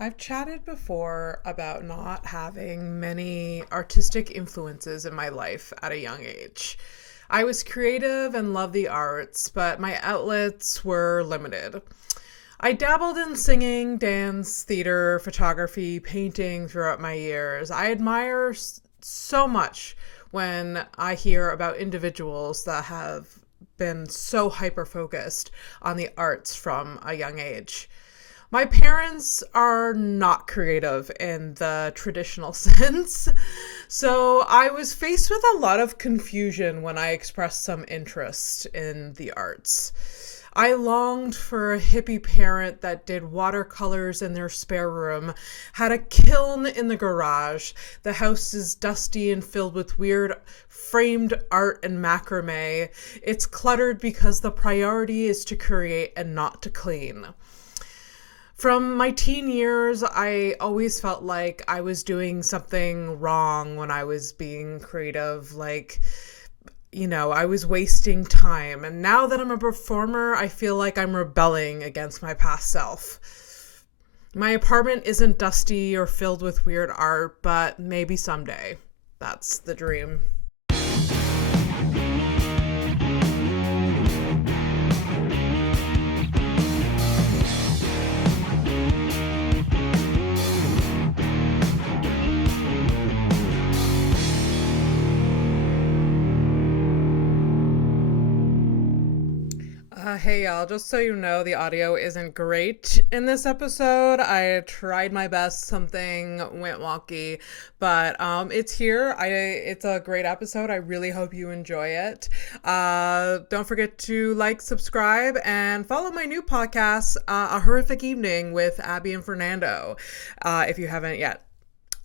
I've chatted before about not having many artistic influences in my life at a young age. I was creative and loved the arts, but my outlets were limited. I dabbled in singing, dance, theater, photography, painting throughout my years. I admire so much when I hear about individuals that have been so hyper focused on the arts from a young age. My parents are not creative in the traditional sense, so I was faced with a lot of confusion when I expressed some interest in the arts. I longed for a hippie parent that did watercolors in their spare room, had a kiln in the garage, the house is dusty and filled with weird framed art and macrame. It's cluttered because the priority is to create and not to clean. From my teen years, I always felt like I was doing something wrong when I was being creative. I was wasting time. And now that I'm a performer, I feel like I'm rebelling against my past self. My apartment isn't dusty or filled with weird art, but maybe someday. That's the dream. Hey y'all, just so you know, the audio isn't great in this episode. I tried my best, something went wonky, but it's here. It's a great episode. I really hope you enjoy it. Don't forget to like, subscribe, and follow my new podcast, A Horrific Evening with Abby and Fernando, if you haven't yet.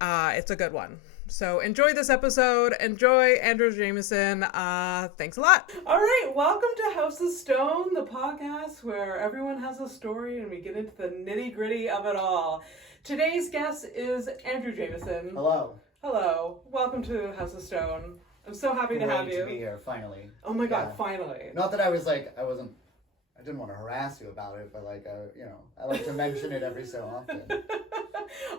It's a good one. So enjoy this episode. Enjoy Andrew Jamieson. Thanks a lot. All right. Welcome to House of Stone, the podcast where everyone has a story and we get into the nitty gritty of it all. Today's guest is Andrew Jamieson. Hello. Hello. Welcome to House of Stone. I'm so happy to have you. To be here, finally. Oh my God, finally. Not that I didn't want to harass you about it, but I like to mention it every so often.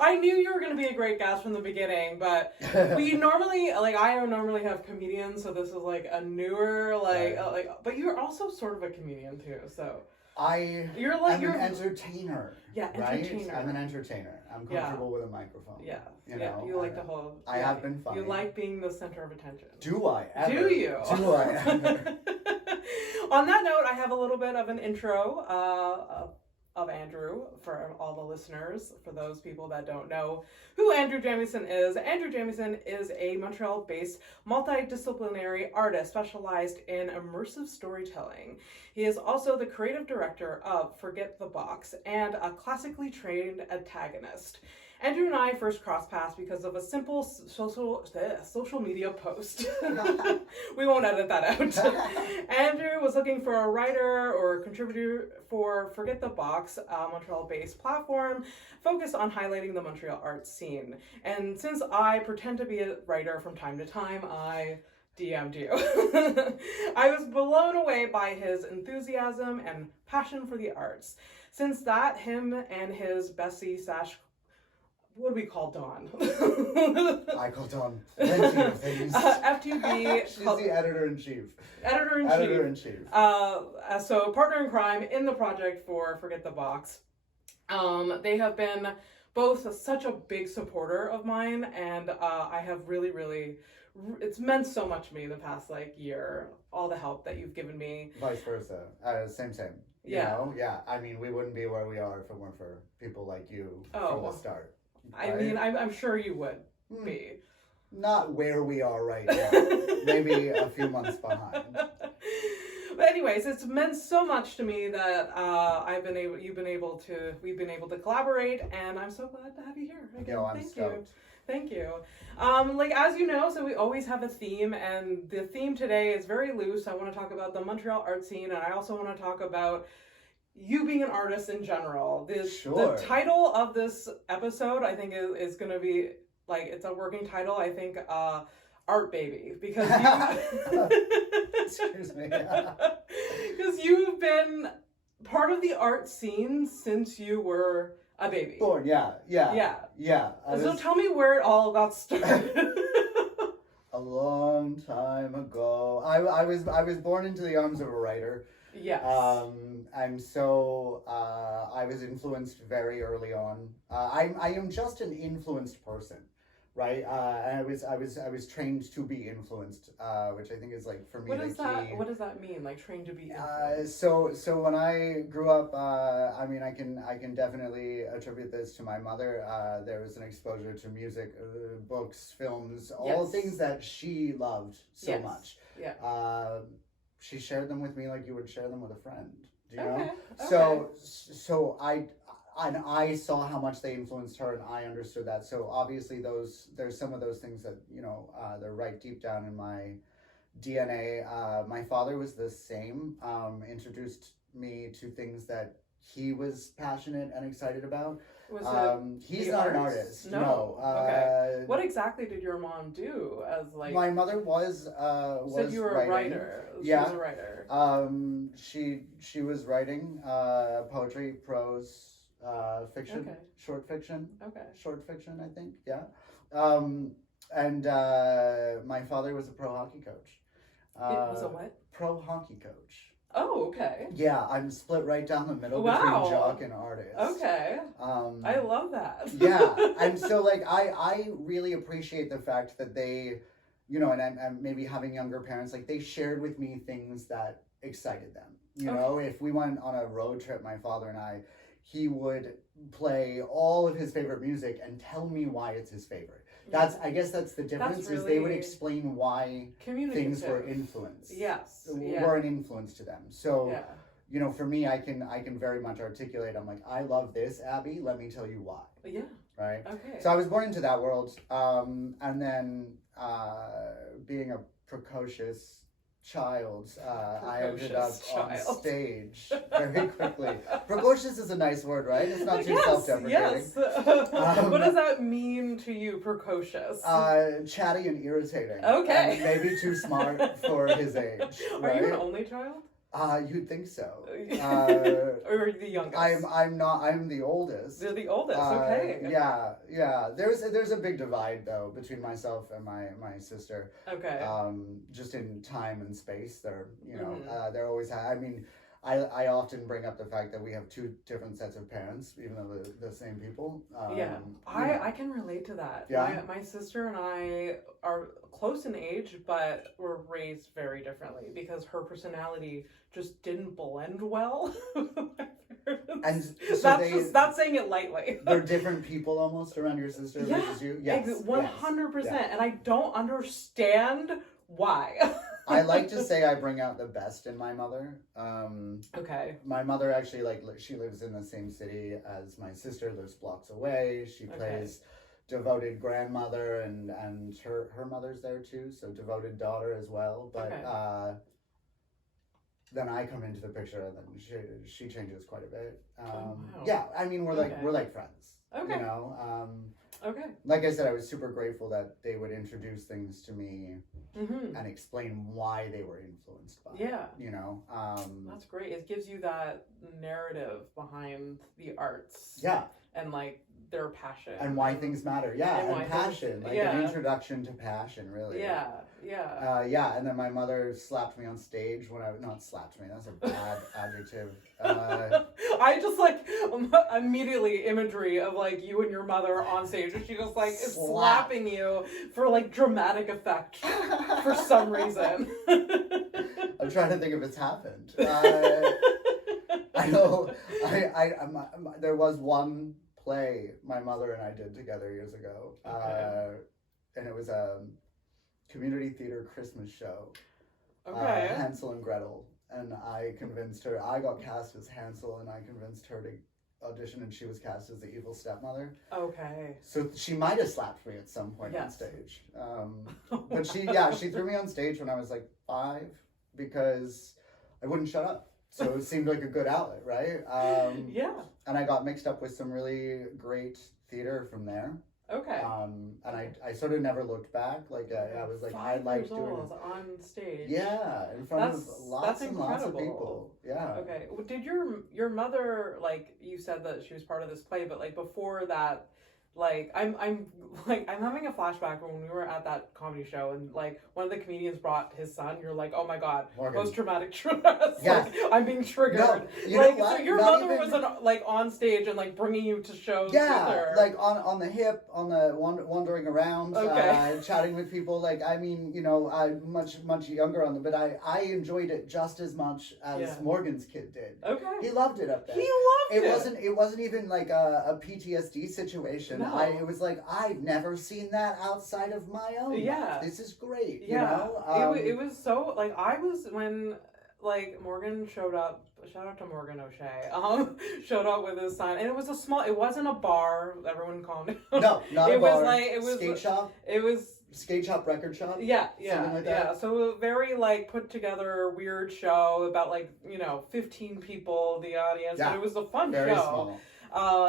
I knew you were going to be a great guest from the beginning, but I normally have comedians, so this is like a newer, but you're also sort of a comedian too, so. I'm an entertainer. Yeah, entertainer. Right? I'm an entertainer. I'm comfortable with a microphone. Yeah. You like the whole. I have been funny. You like being the center of attention. Do I ever? Do you? Do I ever? On that note, I have a little bit of an intro of Andrew for all the listeners, for those people that don't know who Andrew Jamieson is. Andrew Jamieson is a Montreal-based multidisciplinary artist specialized in immersive storytelling. He is also the creative director of Forget the Box and a classically trained Antagonist. Andrew and I first crossed paths because of a simple social media post. We won't edit that out. Andrew was looking for a writer or contributor for Forget the Box, a Montreal-based platform focused on highlighting the Montreal Arts Scene. And since I pretend to be a writer from time to time, I DM'd you. I was blown away by his enthusiasm and passion for the arts. Since that, him and his bestie what do we call Dawn? I call Dawn plenty of things. FTB. She's the editor-in-chief. Editor-in-chief. So partner in crime in the project for Forget the Box. They have been both such a big supporter of mine, and I have really, it's meant so much to me the past year, all the help that you've given me. Vice versa. Same. Yeah. Yeah. I mean, we wouldn't be where we are if it weren't for people like you from the start. Right? I mean, I'm sure you would be. Not where we are right now. Maybe a few months behind. But anyways, it's meant so much to me that we've been able to collaborate, and I'm so glad to have you here again. I'm stoked. Thank you. As you know, so we always have a theme, and the theme today is very loose. I want to talk about the Montreal Arts Scene, and I also want to talk about you being an artist in general. The title of this episode, I think, is going to be, it's a working title, I think, Art Baby, because you... Excuse me. Because you've been part of the art scene since you were a baby. Born, yeah. So tell me where it all got started. A long time ago. I was born into the arms of a writer. Yes. And so I was influenced very early on. I am just an influenced person, right? And I was trained to be influenced, which I think is like for me What the does key. What does that mean? Like trained to be influenced? So when I grew up, I mean, I can definitely attribute this to my mother. There was an exposure to music, books, films, all things that she loved so much. Yeah. She shared them with me like you would share them with a friend. Do you know? Okay. So I saw how much they influenced her, and I understood that. So obviously there's some of those things that, you know, they're right deep down in my DNA. My father was the same. Introduced me to things that he was passionate and excited about. He's not an artist. No. Okay. What exactly did your mom do as like? My mother was said you were writing. A writer. She Yeah. was a writer. She was writing poetry, prose, fiction, short fiction. Okay. Short fiction, I think. Yeah. And my father was a pro hockey coach. It was a what? Pro hockey coach. Oh, okay. Yeah, I'm split right down the middle between jock and artist. Okay. I love that. Yeah, and so like I really appreciate the fact that they, you know, and maybe having younger parents, like they shared with me things that excited them. You know, if we went on a road trip, my father and I, he would play all of his favorite music and tell me why it's his favorite. I guess that's the difference, is they would explain why things were influenced. Yes. Were an influence to them. So, you know, for me, I can very much articulate. I'm like, I love this, Abby. Let me tell you why. Yeah. Right. Okay. So I was born into that world, and then being a precocious child, I ended up on stage very quickly. Precocious is a nice word, right? It's not too self-deprecating. Yes. What does that mean to you, precocious? Chatty and irritating. Okay. And maybe too smart for his age. Right? Are you an only child? You'd think so. Or the youngest? I'm not. I'm the oldest. You're the oldest. Okay. Yeah. There's a big divide though between myself and my sister. Okay. Just in time and space, they're they're always. I mean, I often bring up the fact that we have two different sets of parents, even though they're the same people. I can relate to that. Yeah. My sister and I are close in age, but were raised very differently because her personality just didn't blend well. And so that's saying it lightly. They're different people almost around your sister versus you. Yes, 100%. And I don't understand why. I like to say I bring out the best in my mother. Okay. My mother actually, she lives in the same city as my sister, lives blocks away. She plays devoted grandmother, and her mother's there too, so devoted daughter as well. But then I come into the picture, and then she changes quite a bit. Wow. Yeah, I mean we're like friends. Okay. You know. Okay. Like I said, I was super grateful that they would introduce things to me and explain why they were influenced by it, you know. That's great. It gives you that narrative behind the arts. Yeah. And like their passion. And why things matter. Yeah. And passion. Like an introduction to passion, really. Yeah. And then my mother slapped me on stage when not slapped me, that's a bad adjective. I just like immediately imagery of like you and your mother on stage, and she just like is slapping you for like dramatic effect for some reason. I'm trying to think if it's happened. I know there was one play my mother and I did together years ago. And it was a community theater Christmas show. Hansel and Gretel. And I convinced her, I got cast as Hansel, and I convinced her to audition, and she was cast as the evil stepmother. Okay. So she might have slapped me at some point on stage. But she threw me on stage when I was like 5 because I wouldn't shut up. So it seemed like a good outlet, right? And I got mixed up with some really great theater from there. Okay. And I sort of never looked back. Like I was like, I like doing it on stage. Yeah, in front of lots and lots of incredible. people. Yeah. Okay. Did your mother, like, you said that she was part of this play, but like before that, like I'm having a flashback when we were at that comedy show and like one of the comedians brought his son. You're like, oh my god, Morgan. Post traumatic stress. Yeah. Like, I'm being triggered. No, you like, know what? so your Not mother even... was like on stage and like bringing you to shows. Yeah, with her. like on the hip, on the wandering around, Okay. chatting with people. Like, I mean, you know, much younger on the, but I enjoyed it just as much as Morgan's kid did. Okay. He loved it up there. He loved it. It wasn't even like a PTSD situation. No. It was like, I've never seen that outside of my own life. This is great. Yeah. You know? It was so, like, I was, when, like, Morgan showed up, shout out to Morgan O'Shea, showed up with his son, and it was it wasn't a bar, everyone calm down. No, not a bar. It was skate shop? It was... Skate shop, record shop? Yeah. Like that? Yeah. So a very, like, put together weird show about, like, 15 people, the audience, but it was a fun very show. Small.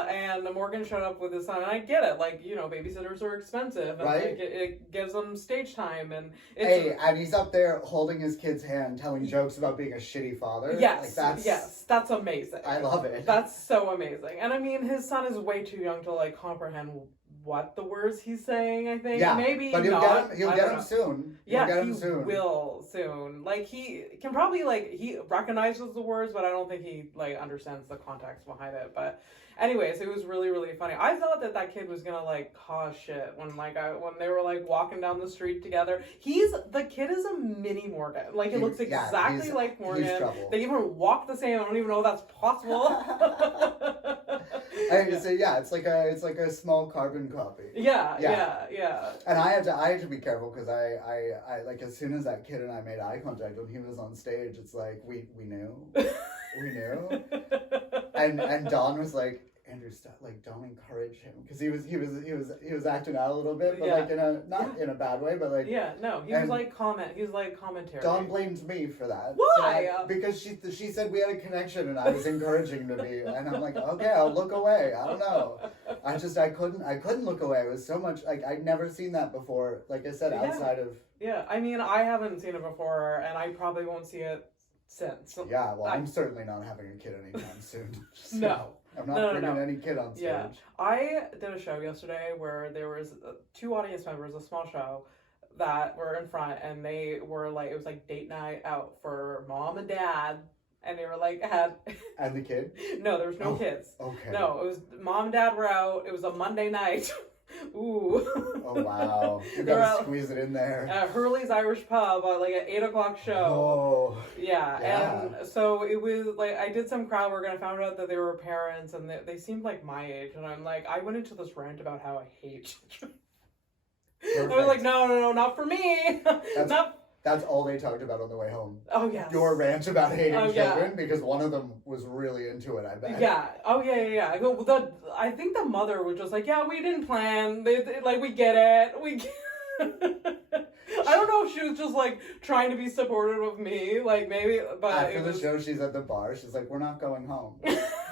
And Morgan showed up with his son, and I get it. Like, babysitters are expensive, and right? like, it gives them stage time, and and he's up there holding his kid's hand, telling jokes about being a shitty father. Yes, like, that's amazing. I love it. That's so amazing, and I mean, his son is way too young to like comprehend what the words he's saying. I think maybe, but he'll get him soon. Yeah, he will soon. Like, he can probably he recognizes the words, but I don't think he like understands the context behind it. But anyways, it was really, really funny. I thought that kid was gonna like cause shit when when they were like walking down the street together. The kid is a mini Morgan. Like, he looks exactly like Morgan. He's trouble. They even walk the same. I don't even know if that's possible. I can say it's like a small carbon copy. Yeah. And I had to be careful because I like, as soon as that kid and I made eye contact when he was on stage, it's like we knew. We knew. And Dawn was like, Andrew, stop, like, don't encourage him, because he was acting out a little bit, but like not in a bad way, but like he was like commentary. Dawn blamed me for that. Why? So, because she said we had a connection and I was encouraging to be, and I'm like, okay, I'll look away. I don't know. I couldn't look away. It was so much, like, I'd never seen that before. Like I said, outside of. Yeah, I mean, I haven't seen it before, and I probably won't see it since. Yeah, well, I'm certainly not having a kid anytime soon. So. No. I'm not bringing any kid on stage. Yeah. I did a show yesterday where there was 2 audience members, a small show, that were in front, and they were like, it was like date night out for mom and dad, and they were like, And the kid? No, there was no kids. Okay. No, it was mom and dad were out. It was a Monday night. Ooh. Oh, wow. You gotta squeeze it in there. Hurley's Irish Pub, like an 8:00 show. Oh. Yeah. And so it was like, I did some crowd work and I found out that they were parents and they seemed like my age. And I'm like, I went into this rant about how I hate children. I was like, no, not for me. That's all they talked about on the way home. Oh, yeah. Your rant about hating children, because one of them was really into it, I bet. Yeah. Oh, yeah. I think the mother was just like, yeah, we didn't plan. Like, we get it. I don't know if she was just, like, trying to be supportive of me. Like, maybe, but after the show, she's at the bar. She's like, we're not going home.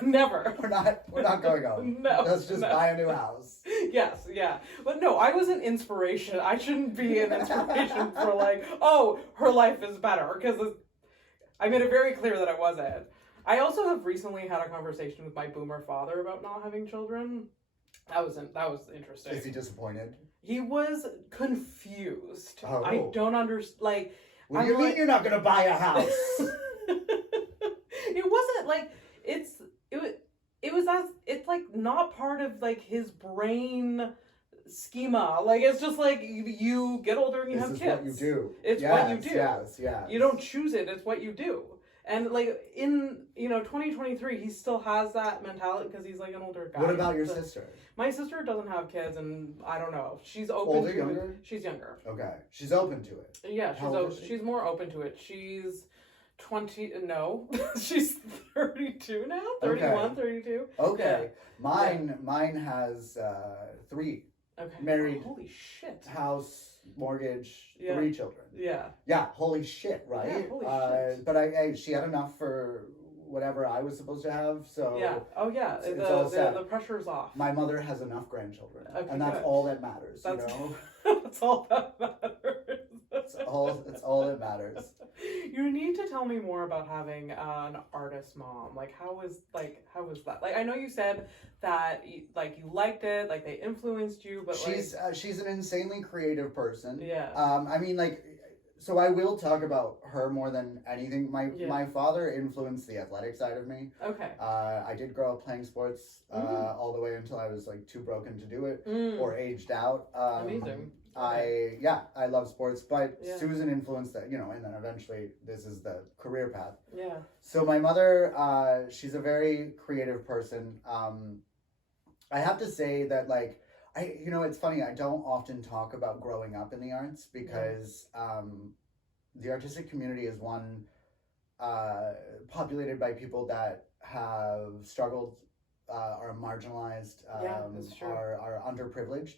Never. We're not going home. No. Let's just buy a new house. Yes, yeah. But no, I was an inspiration. I shouldn't be an inspiration for like, oh, her life is better. Because I made it very clear that I wasn't. I also have recently had a conversation with my boomer father about not having children. That was interesting. Is he disappointed? He was confused. Oh. I don't understand. Like, what do you mean you're not going to buy a house? It wasn't like it's like not part of like his brain schema. Like, it's just like you get older and you have kids. This is what you do. It's what you do. Yes. You don't choose it. It's what you do. And like in 2023, he still has that mentality because he's like an older guy. What about your sister? My sister doesn't have kids, and I don't know. She's open. Older, younger? She's younger. Okay, she's open to it. Yeah, she's more open to it. She's 20. No, she's 32 now. 31, 32. Okay, mine has 3. Okay. Married. Oh, holy shit. House, mortgage, 3 children. Yeah. Yeah, holy shit, right? Yeah, holy shit. But she had enough for whatever I was supposed to have. So yeah. Oh yeah. it's all set. The pressure's off. My mother has enough grandchildren, Okay, and that's good. all that matters. That's, you know, that's all that matters. it's all that matters. You need to tell me more about having an artist mom. Like, how was that? Like, I know you said that you liked it, like they influenced you, but she's an insanely creative person. Yeah. I mean, like, so I will talk about her more than anything. My father influenced the athletic side of me. Okay. I did grow up playing sports all the way until I was like too broken to do it or aged out. Amazing. I love sports, but Susan influenced that, you know, and then eventually this is the career path. Yeah. So my mother, she's a very creative person. I have to say that, like, it's funny, I don't often talk about growing up in the arts because the artistic community is one populated by people that have struggled, are marginalized, that's true. are underprivileged.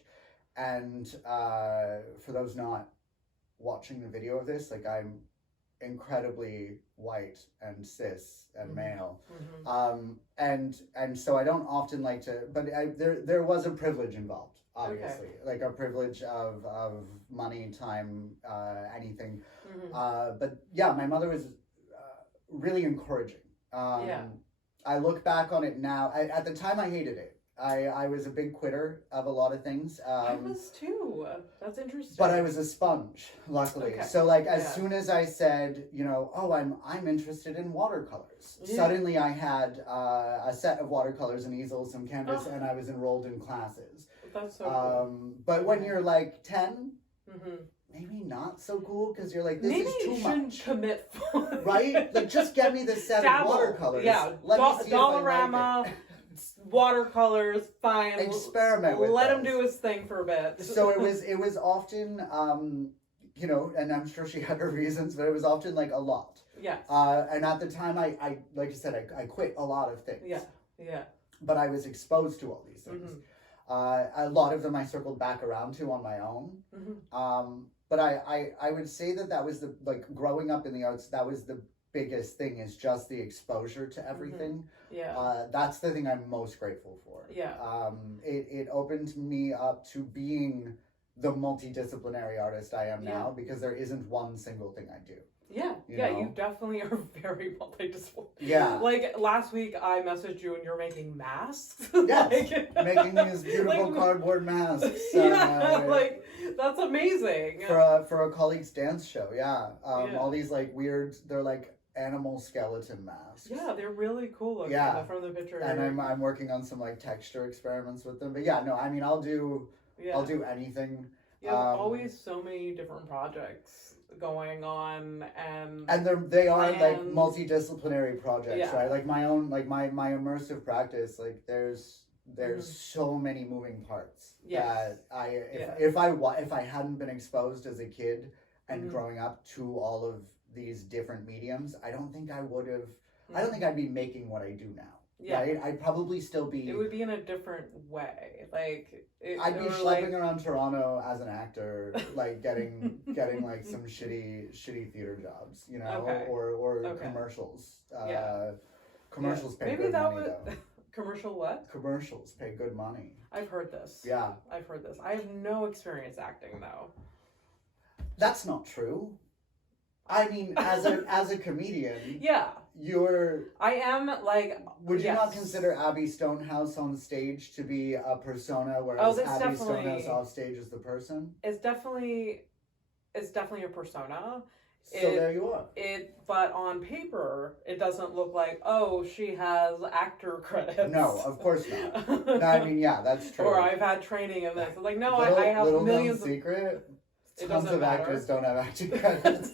And for those not watching the video of this, like, I'm incredibly white and cis and male, and so I don't often like to, but there was a privilege involved, obviously, like a privilege of money, time, anything, but yeah, my mother was really encouraging. I look back on it now. At the time I hated it. I was a big quitter of a lot of things. I was too. That's interesting. But I was a sponge, luckily. Okay. So, like, as soon as I said, you know, oh, I'm interested in watercolors, suddenly I had a set of watercolors, an easel, some canvas, and I was enrolled in classes. That's so cool. But when you're like 10, maybe not so cool, because you're like, this is too much. Maybe you shouldn't commit fully. Right? Like, just get me the set of watercolors. Yeah, Let me see Dollarama. if I like it. Watercolors, fine. Experiment with Let those. him do his thing for a bit. So it was often, you know, and I'm sure she had her reasons, but it was often like a lot. Yes. And at the time, I like I said, I quit a lot of things. Yeah. But I was exposed to all these things. A lot of them I circled back around to on my own. But I would say that was the, like, growing up in the arts, that was the biggest thing, is just the exposure to everything. That's the thing I'm most grateful for. It opened me up to being the multidisciplinary artist I am now, because there isn't one single thing I do. You definitely are very multidisciplinary. Like, last week I messaged you and you're making masks. Yes, making these beautiful cardboard masks. Like, that's amazing. For a colleague's dance show, all these, like, weird, they're like animal skeleton masks. Yeah, they're really cool looking from the picture. And I'm working on some, like, texture experiments with them. But yeah, no, I mean, I'll do anything. You have always so many different projects going on, and they are like multidisciplinary projects, right? Like my own, like my immersive practice, like there's so many moving parts that if I hadn't been exposed as a kid and growing up to all of these different mediums, I don't think I would have. I don't think I'd be making what I do now. Right? I'd probably still be. It would be in a different way. Like I'd be schlepping around Toronto as an actor, like getting like some shitty theater jobs, you know, or commercials. Commercials pay good money though. Commercial what? Commercials pay good money. I've heard this. Yeah. I've heard this. I have no experience acting though. That's not true. I mean, as a comedian, I am, like. Would you not consider Abby Stonehouse on stage to be a persona, whereas Abby Stonehouse off stage is the person? It's definitely a persona. So there you are. But on paper, it doesn't look like, oh, she has actor credits. No, of course not. No, I mean, yeah, that's true. Or I've had training in this. Like, no, I have millions of secret. Tons of actors don't have acting credits.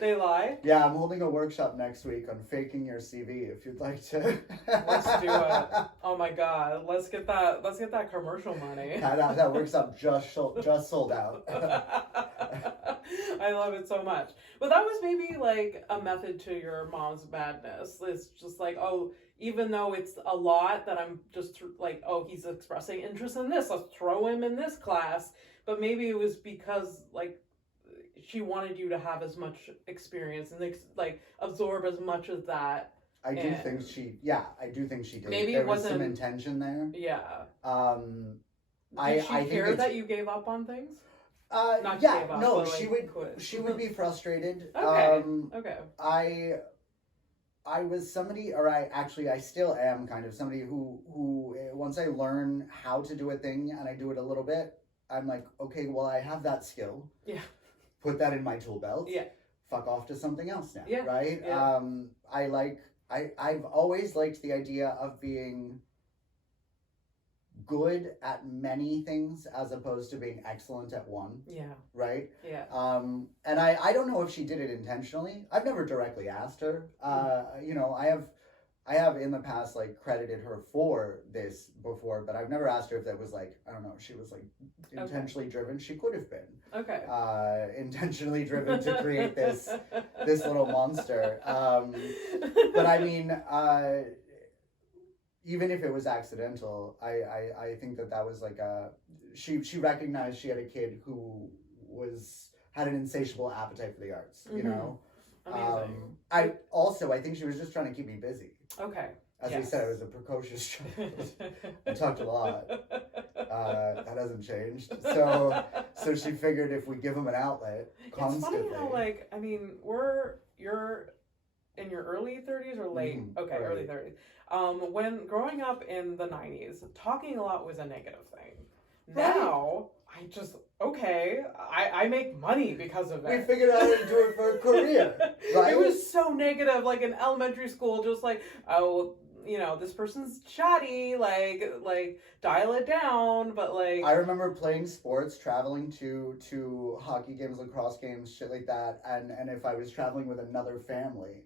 They lie? Yeah, I'm holding a workshop next week on faking your CV if you'd like to. Let's do it. Oh my god. Let's get that commercial money. That workshop just sold out. I love it so much. But that was maybe like a method to your mom's madness. It's just like, oh, even though it's a lot that I'm just like, oh, he's expressing interest in this, let's throw him in this class. But maybe it was because, like, she wanted you to have as much experience and, like, absorb as much of that I do think she did. Maybe there it was some wasn't- intention there. Yeah. I Did she think care it's- that you gave up on things? Not yeah, gave up, no, but, she like, would quit. she would be frustrated. Okay. Okay. I was somebody, or I still am kind of somebody who once I learn how to do a thing and I do it a little bit, I'm like, okay, well, I have that skill. Yeah. Put that in my tool belt. Yeah. Fuck off to something else now. Yeah. Right. Yeah. I've always liked the idea of being good at many things as opposed to being excellent at one. Yeah. Right? Yeah. And I don't know if she did it intentionally. I've never directly asked her. You know, I have in the past like credited her for this before, but I've never asked her if that was like, I don't know, she was like intentionally driven. She could have been. Okay. Intentionally driven to create this little monster. But I mean, even if it was accidental, I think that was like she recognized she had a kid who had an insatiable appetite for the arts, you know? Amazing. I think she was just trying to keep me busy. Okay. As we said, I was a precocious child. I talked a lot. That hasn't changed. So she figured if we give him an outlet constantly. It's funny how, like, I mean, you're in your early 30s or late? Okay, right. Early 30s. When growing up in the 90s, talking a lot was a negative thing. Right. Now, I make money because of it. We figured out how to do it for a career, right? It was so negative, like in elementary school, just like, oh, you know, this person's chatty, like dial it down, but like. I remember playing sports, traveling to hockey games, lacrosse games, shit like that, and if I was traveling with another family,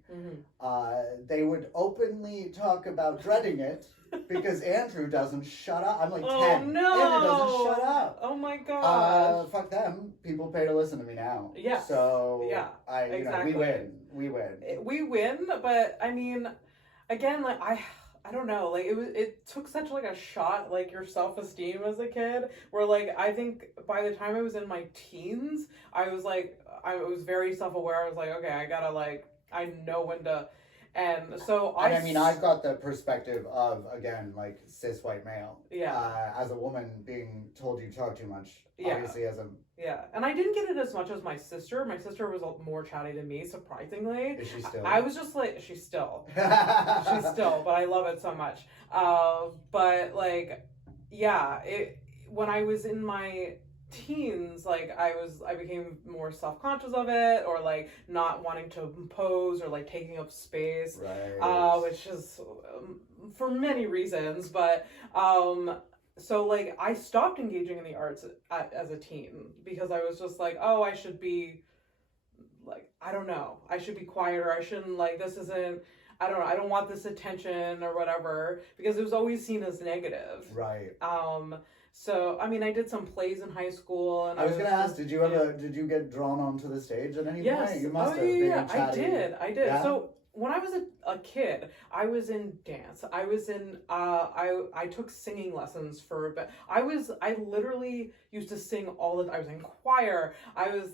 they would openly talk about dreading it because Andrew doesn't shut up. I'm like 10. Oh no! Andrew doesn't shut up. Oh my god! Fuck them. People pay to listen to me now. Yeah. So yeah, exactly. We win. We win, but I mean, again, like I don't know, like it took such like a shot, like your self-esteem as a kid, where like I think by the time I was in my teens, I was very self-aware. I was like, okay, I gotta like, I know when to, and so I mean, I've got the perspective of, again, like cis white male. Yeah. As a woman being told you talk too much. Yeah. Obviously, as a. Yeah, and I didn't get it as much as my sister. My sister was more chatty than me, surprisingly. Is she still? I was just like, she's still, but I love it so much. But like, yeah, when I was in my teens, like I became more self-conscious of it, or like not wanting to pose or like taking up space, right? Which is for many reasons, but so like I stopped engaging in the arts as a teen because I was just like, oh, I should be like, I don't know, I should be quieter, I shouldn't, like, this isn't, I don't know, I don't want this attention or whatever, because it was always seen as negative. Right. So I mean, I did some plays in high school, and I was gonna ask, did you get drawn onto the stage at any point? You must have been chatty. I did. Yeah? So when I was a kid, I was in dance. I was in I took singing lessons for a bit. I literally used to sing I was in choir.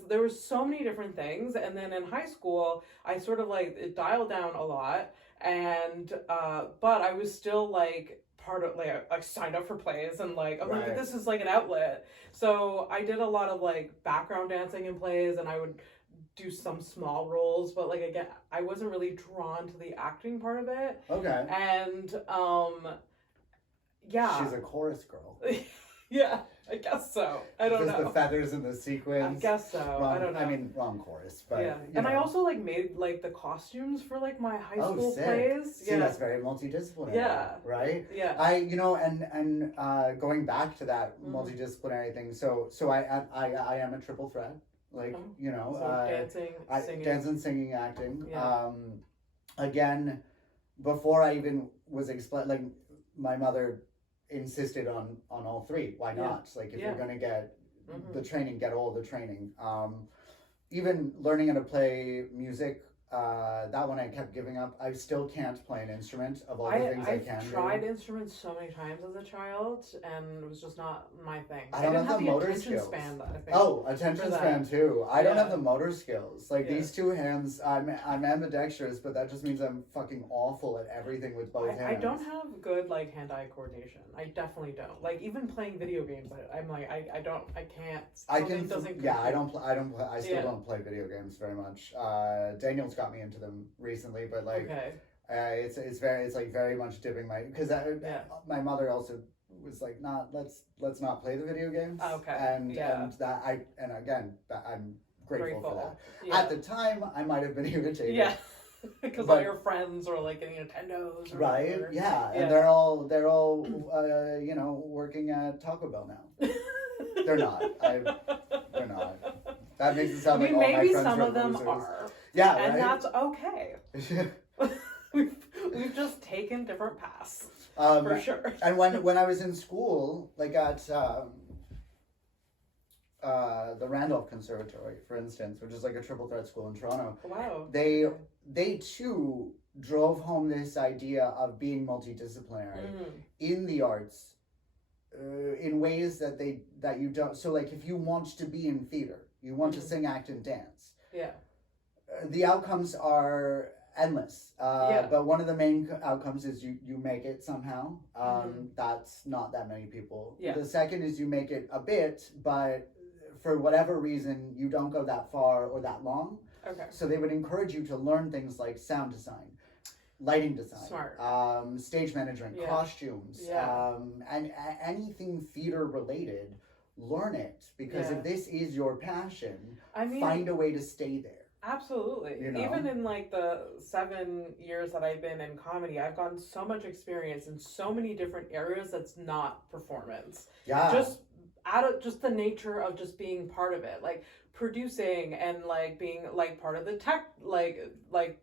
There was so many different things, and then in high school, I sort of like it dialed down a lot, and but I was still like part of, like, I signed up for plays, and like I'm like, this is like an outlet. So I did a lot of like background dancing in plays, and I would do some small roles, but like again, I wasn't really drawn to the acting part of it. Okay. And yeah. She's a chorus girl. Yeah, I guess so. I don't know. The feathers and the sequins. I guess so. I don't know. I mean, wrong chorus, but yeah. And I also like made like the costumes for like my high school plays. See, that's very multidisciplinary. Yeah. Right? Yeah. And going back to that multidisciplinary thing, so I am a triple threat. Like, so dancing, singing, acting. Yeah. Again, before I even was like, my mother insisted on all three. Why not? Like, if you're gonna get the training, get all the training. Even learning how to play music that one I kept giving up. I still can't play an instrument of all the things I can I've do. tried instruments so many times as a child, and it was just not my thing. I don't didn't have the motor attention skills. span that I think. Oh, attention span too. I don't Yeah. have the motor skills. Like Yeah. these two hands, I'm ambidextrous, but that just means I'm fucking awful at everything with both hands. I don't have good like hand-eye coordination. I definitely don't. Like even playing video games, I'm like I can't. I something can. doesn't Yeah, click. I don't. I still Yeah. don't play video games very much. Daniel's got me into them recently, but like, Okay. it's like very much dipping my because Yeah. my mother also was like, let's not play the video games. Okay. And Yeah. and again I'm grateful for that. Yeah. At the time, I might have been irritated. Yeah. Because all your friends are like getting Nintendos. Or Right. whatever. Yeah. Yeah. And they're all working at Taco Bell now. They're not. They're not. That makes it sound like all my maybe friends some are of them losers. are. Yeah. And right? that's okay. We've just taken different paths. For sure. And when I was in school, like at the Randolph Conservatory, for instance, which is like a triple threat school in Toronto, Wow. they too drove home this idea of being multidisciplinary in the arts in ways that you don't. So like if you want to be in theater, you want to sing, act, and dance. Yeah. The outcomes are endless. Yeah. But one of the main outcomes is you make it somehow. That's not that many people. Yeah. The second is you make it a bit, but for whatever reason, you don't go that far or that long. Okay. So they would encourage you to learn things like sound design, lighting design, Smart. Stage management, Yeah. costumes, Yeah. and anything theater related. Learn it, because Yeah. if this is your passion, I mean, find a way to stay there. absolutely. You know? Even in like the 7 years that I've been in comedy, I've gotten so much experience in so many different areas that's not performance. Yeah. Just out of just the nature of just being part of it, like producing and like being like part of the tech, like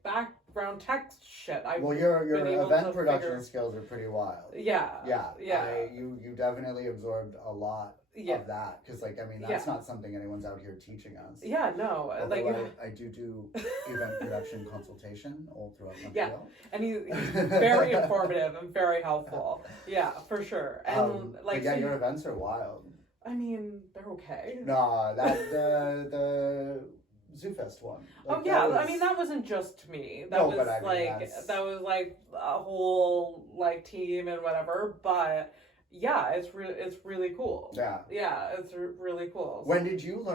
background tech shit. Well, your been able event to production figure- skills are pretty wild. Yeah. Yeah. You definitely absorbed a lot Yeah. of that, because like, I mean, that's not something anyone's out here teaching us. Yeah. No. Although Like. I do event production consultation all throughout Montreal. Yeah. And he's very informative and very helpful. Yeah, for sure. And like, but yeah, so your events are wild. I mean, they're okay. Nah, that the ZooFest one. Like, Oh yeah, that I mean that wasn't just me. That No, was but I mean, like that's- that was like a whole like team and whatever. But yeah, it's really cool. Yeah. Yeah, it's really cool. When did you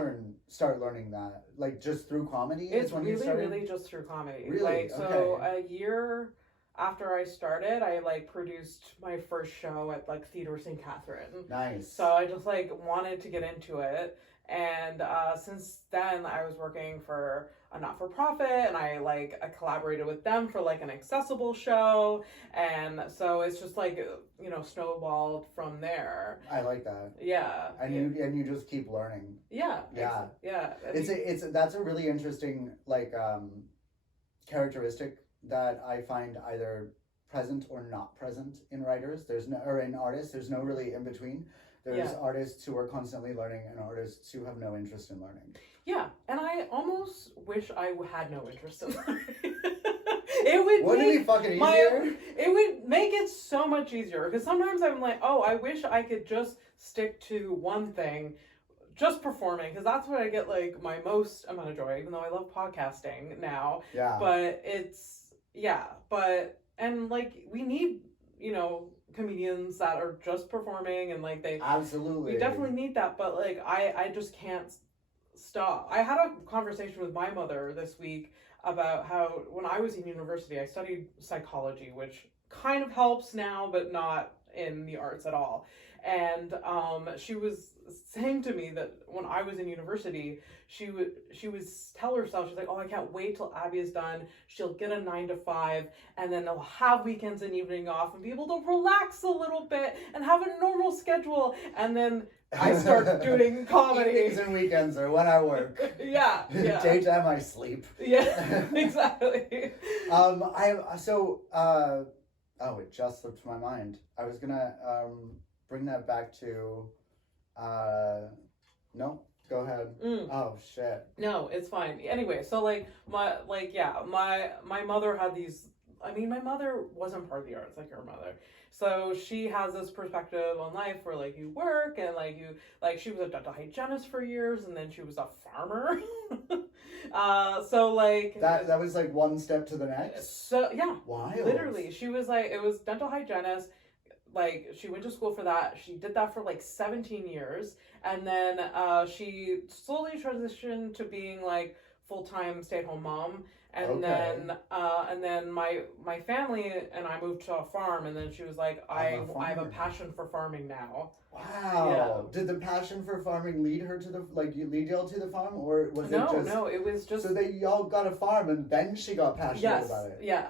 start learning that? Like just through comedy? It's is when you really started? really just through comedy. Really? Like so Okay. a year after I started, I like produced my first show at like Theatre St. Catherine. Nice. So I just like wanted to get into it, and since then I was working for a not-for-profit, and I collaborated with them for like an accessible show, and so it's just like snowballed from there. I like that. Yeah. And you just keep learning. Yeah. Yeah. Yeah. That's a really interesting characteristic that I find either present or not present in writers. Or in artists. There's no really in between. There's artists who are constantly learning and artists who have no interest in learning. Yeah, and I almost wish I had no interest in learning. Wouldn't it be fucking easier? It would make it so much easier, because sometimes I'm like, oh, I wish I could just stick to one thing, just performing, because that's what I get like my most amount of joy, even though I love podcasting now. Yeah. But and like we need, comedians that are just performing and like they Absolutely. we definitely need that, but like I just can't stop. I had a conversation with my mother this week about how when I was in university I studied psychology, which kind of helps now but not in the arts at all. And she was saying to me that when I was in university, she would tell herself, she's like, oh, I can't wait till Abby is done. She'll get a 9-to-5, and then they'll have weekends and evening off and be able to relax a little bit and have a normal schedule. And then I start doing comedy. Evenings and weekends are when I work. Yeah. Daytime I sleep. Yeah, exactly. It just slipped my mind. I was gonna bring that back to no, Go ahead. Oh shit. No, it's fine. Anyway, so my mother had these. I mean, my mother wasn't part of the arts like your mother, so she has this perspective on life where like you work and like you like she was a dental hygienist for years and then she was a farmer. So like that was like one step to the next. So yeah, Wild. literally, she was like it was dental hygienist. Like she went to school for that. She did that for like 17 years, and then she slowly transitioned to being like full-time stay-at-home mom. And then my family and I moved to a farm, and then she was like, I have a passion for farming now. Wow. Yeah. Did the passion for farming lead her to lead y'all to the farm, or was it just? No, it was just. So y'all got a farm, and then she got passionate about it. Yeah.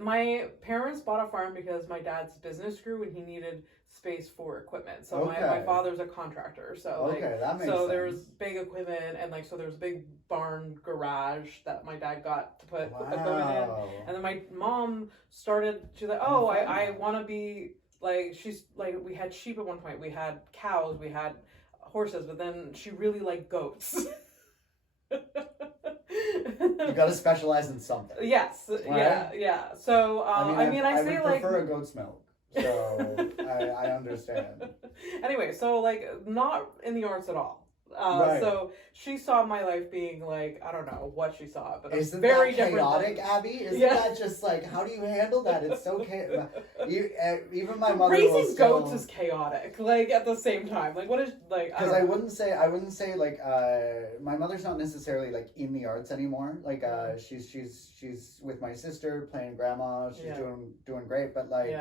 My parents bought a farm because my dad's business grew and he needed space for equipment. So my father's a contractor. So that makes sense. There's big equipment and so there's a big barn garage that my dad got to put equipment in. And then my mom she's like, oh, I want to be like, she's like, we had sheep at one point, we had cows, we had horses, but then she really liked goats. You gotta specialize in something. Yes. Right? Yeah. So I say would prefer a goat's milk. So I understand. Anyway, so like not in the arts at all. Right. So she saw my life being like, I don't know what she saw, but isn't very that chaotic, different. Abby? Isn't that just like, how do you handle that? It's so chaotic. Even my mother raising goats is chaotic. Like at the same time, like what is like? Because I wouldn't say like my mother's not necessarily like in the arts anymore. Like she's with my sister playing grandma. She's doing great, but like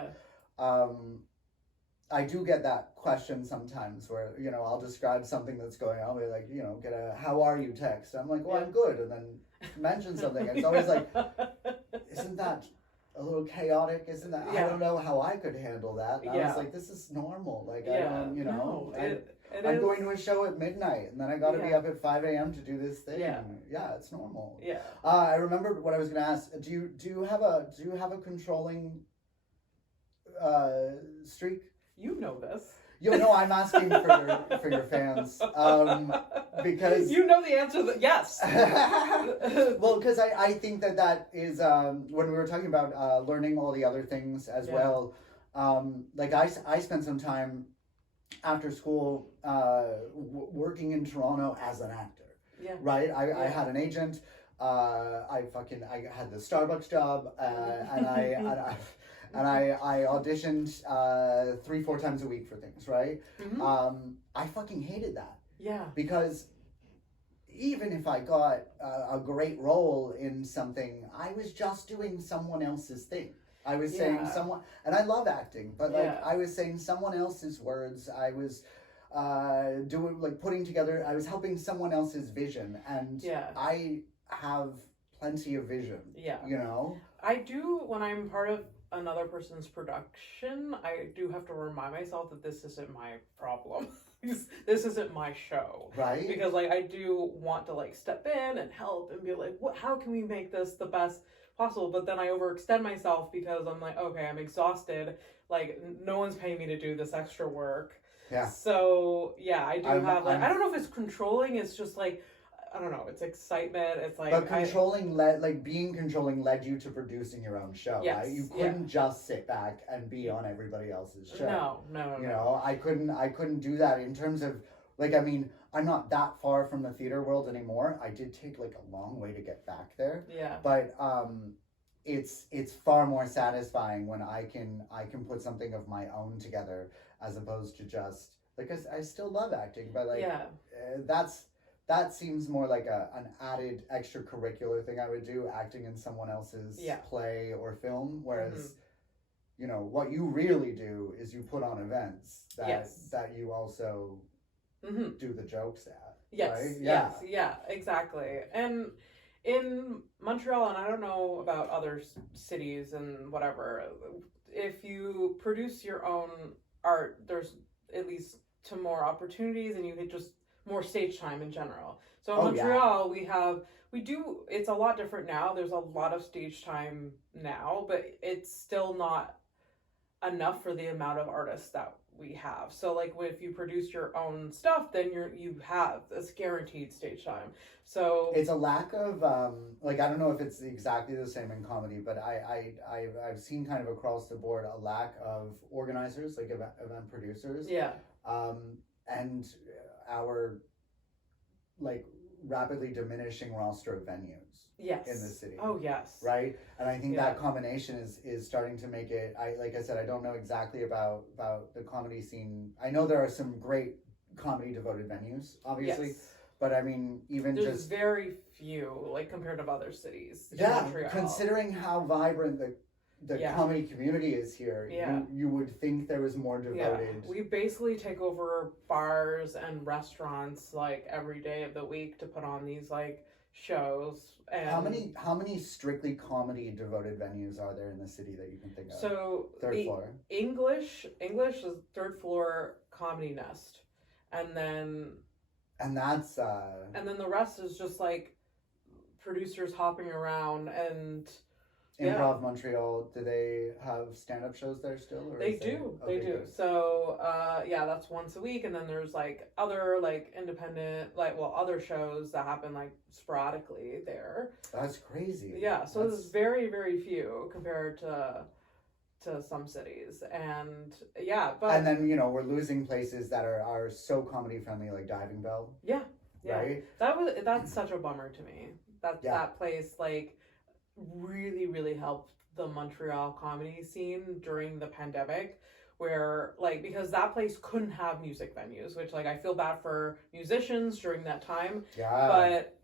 I do get that question sometimes where, I'll describe something that's going on. We're like, get a "how are you" text. I'm like, well, I'm good. And then mention something. And it's always like, isn't that a little chaotic? Isn't that, I don't know how I could handle that. And I was like, this is normal. Like, I don't, I'm going to a show at midnight and then I got to be up at 5 a.m. to do this thing. Yeah, it's normal. Yeah. I remember what I was going to ask. Do you have a controlling streak? You know this. I'm asking for your fans because you know the answer. Yes. Well, because I think that is when we were talking about learning all the other things as well. Like I spent some time after school working in Toronto as an actor. Yeah. Right. I had an agent. I had the Starbucks job, and I auditioned 3-4 times a week for things, right? Mm-hmm. I fucking hated that. Yeah. Because even if I got a great role in something, I was just doing someone else's thing. I was saying someone, and I love acting, but I was saying someone else's words. I was putting together, I was helping someone else's vision, and I have plenty of vision. Yeah. I do when I'm part of another person's production, I do have to remind myself that this isn't my problem. This isn't my show. Right. Because I do want to step in and help and be like, how can we make this the best possible? But then I overextend myself because I'm like, okay, I'm exhausted. No one's paying me to do this extra work. Yeah. So I do have I don't know if it's controlling, it's just I don't know. It's excitement. It's but being controlling led you to producing your own show. Yes, right? You couldn't just sit back and be on everybody else's show. No. I couldn't do that in terms of I'm not that far from the theater world anymore. I did take a long way to get back there. Yeah. But it's far more satisfying when I can put something of my own together as opposed to just I still love acting, but that seems more like an added extracurricular thing I would do, acting in someone else's play or film. Whereas, what you really do is you put on events that you also do the jokes at. Yes, right? Yeah, exactly. And in Montreal, and I don't know about other cities and whatever, if you produce your own art, there's at least more opportunities and you could just more stage time in general. So in Montreal, it's a lot different now. There's a lot of stage time now, but it's still not enough for the amount of artists that we have. So like if you produce your own stuff, then you have this guaranteed stage time. So it's a lack of like, I don't know if it's exactly the same in comedy, but I've seen kind of across the board a lack of organizers, like event producers. yeah. And our like rapidly diminishing roster of venues. Yes. In the city. Oh yes. Right? And I think that combination is starting to make it, like I said, I don't know exactly about the comedy scene. I know there are some great comedy devoted venues, obviously. Yes. But I mean, even there's just very few, like compared to other cities. yeah, Montreal. considering how vibrant the comedy community is here, you would think there was more devoted. We basically take over bars and restaurants like every day of the week to put on these like shows. And how many strictly comedy devoted venues are there in the city that you can think of? So third floor. English is third floor Comedy Nest, and that's and then the rest is just like producers hopping around. And Improv Montreal, do they have stand-up shows there still? Or they do. So that's once a week, and then there's like other like independent other shows that happen like sporadically there. That's crazy. Yeah, so there's very, very few compared to some cities, and and then we're losing places that are so comedy friendly, like Diving Bell. Yeah. Right. That's such a bummer to me. That place like really, really helped the Montreal comedy scene during the pandemic, where like, because that place couldn't have music venues, which like I feel bad for musicians during that time. Yeah. But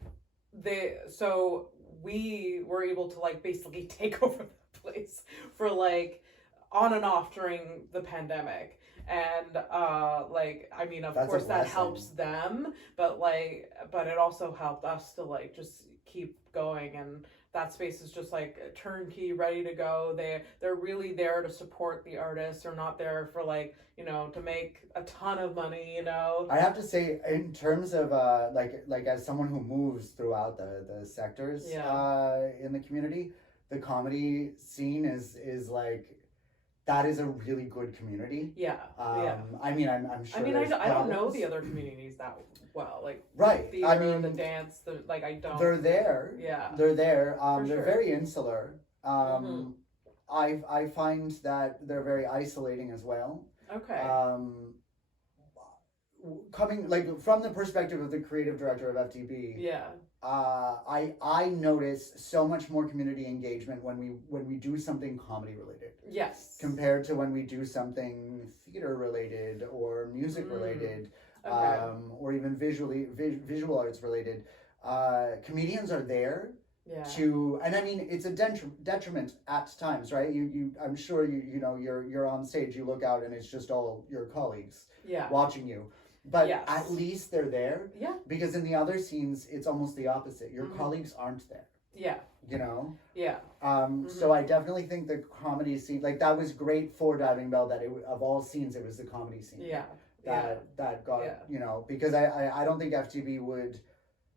we were able to like basically take over that place for like on and off during the pandemic. And of course that helps them, but it also helped us to like just keep going. And that space is just like turnkey, ready to go. They're really there to support the artists. They're not there for like, to make a ton of money, I have to say, in terms of like as someone who moves throughout the sectors in the community, the comedy scene is like, that is a really good community. Yeah. I mean, I'm sure. I mean, I don't know the other communities that well. Like right. Theater, I mean, the dance, I don't. They're there. Yeah. They're there. For they're sure. very insular. I find that they're very isolating as well. Okay. Coming like from the perspective of the creative director of FTB. Yeah. I notice so much more community engagement when we do something comedy related. Yes. Compared to when we do something theater related or music related, or even visual arts related. Comedians are there. Yeah. And I mean, it's a detriment at times, right? I'm sure you're on stage, you look out and it's just all your colleagues watching you. But at least they're there. Yeah. Because in the other scenes, it's almost the opposite. Your colleagues aren't there. Yeah. Yeah. So I definitely think the comedy scene, like that was great for Diving Bell, that of all scenes, it was the comedy scene. Yeah. That got, because I don't think FTB would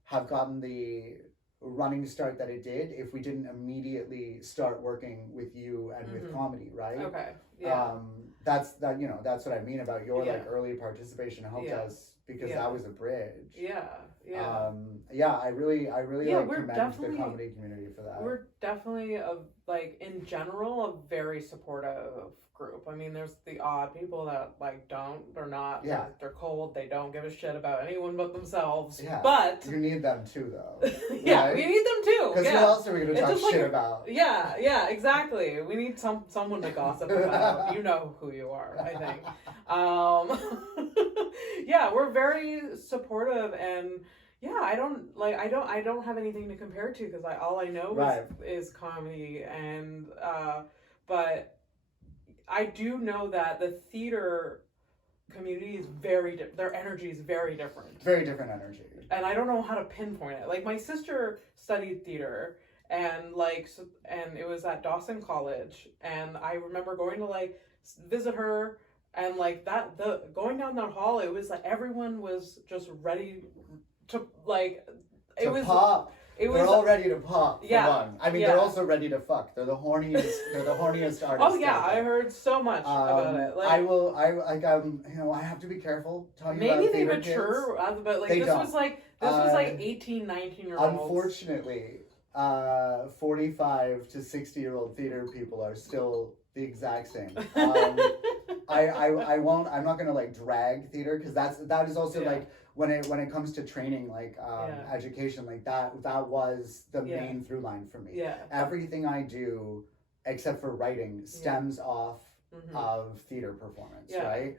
have gotten the running start that it did if we didn't immediately start working with you and with comedy, right? Okay. Yeah. That's what I mean about your like early participation helped us, because that was a bridge. Yeah. I really like commend the comedy community for that. We're definitely in general a very supportive group. I mean, there's the odd people that they're not, they're cold, they don't give a shit about anyone but themselves. Yeah. But you need them too, though. Yeah, right? We need them too. Because who else are we going to talk shit about? Yeah, exactly. We need someone to gossip about. You know who you are, I think. We're very supportive, and I don't have anything to compare to, because all I know is comedy, and but I do know that the theater community is their energy is very different. Very different energy. And I don't know how to pinpoint it. Like, my sister studied theater, and and it was at Dawson College, and I remember going to visit her, and going down that hall, it was like everyone was just ready to pop. It was. They're all ready to pop. Yeah, For one. I mean, they're also ready to fuck. They're the horniest. They're the horniest artists. Oh yeah, I heard so much about it. Like, I have to be careful talking about maybe they theater mature, kids. but like They this don't. was like 18, 19-year-olds. Unfortunately, 45 to 60-year-old theater people are still the exact same. I won't. I'm not gonna like drag theater because that is also like when it comes to training, like education, like that was the main through line for me. Yeah. Everything I do, except for writing, stems off of theater performance, right?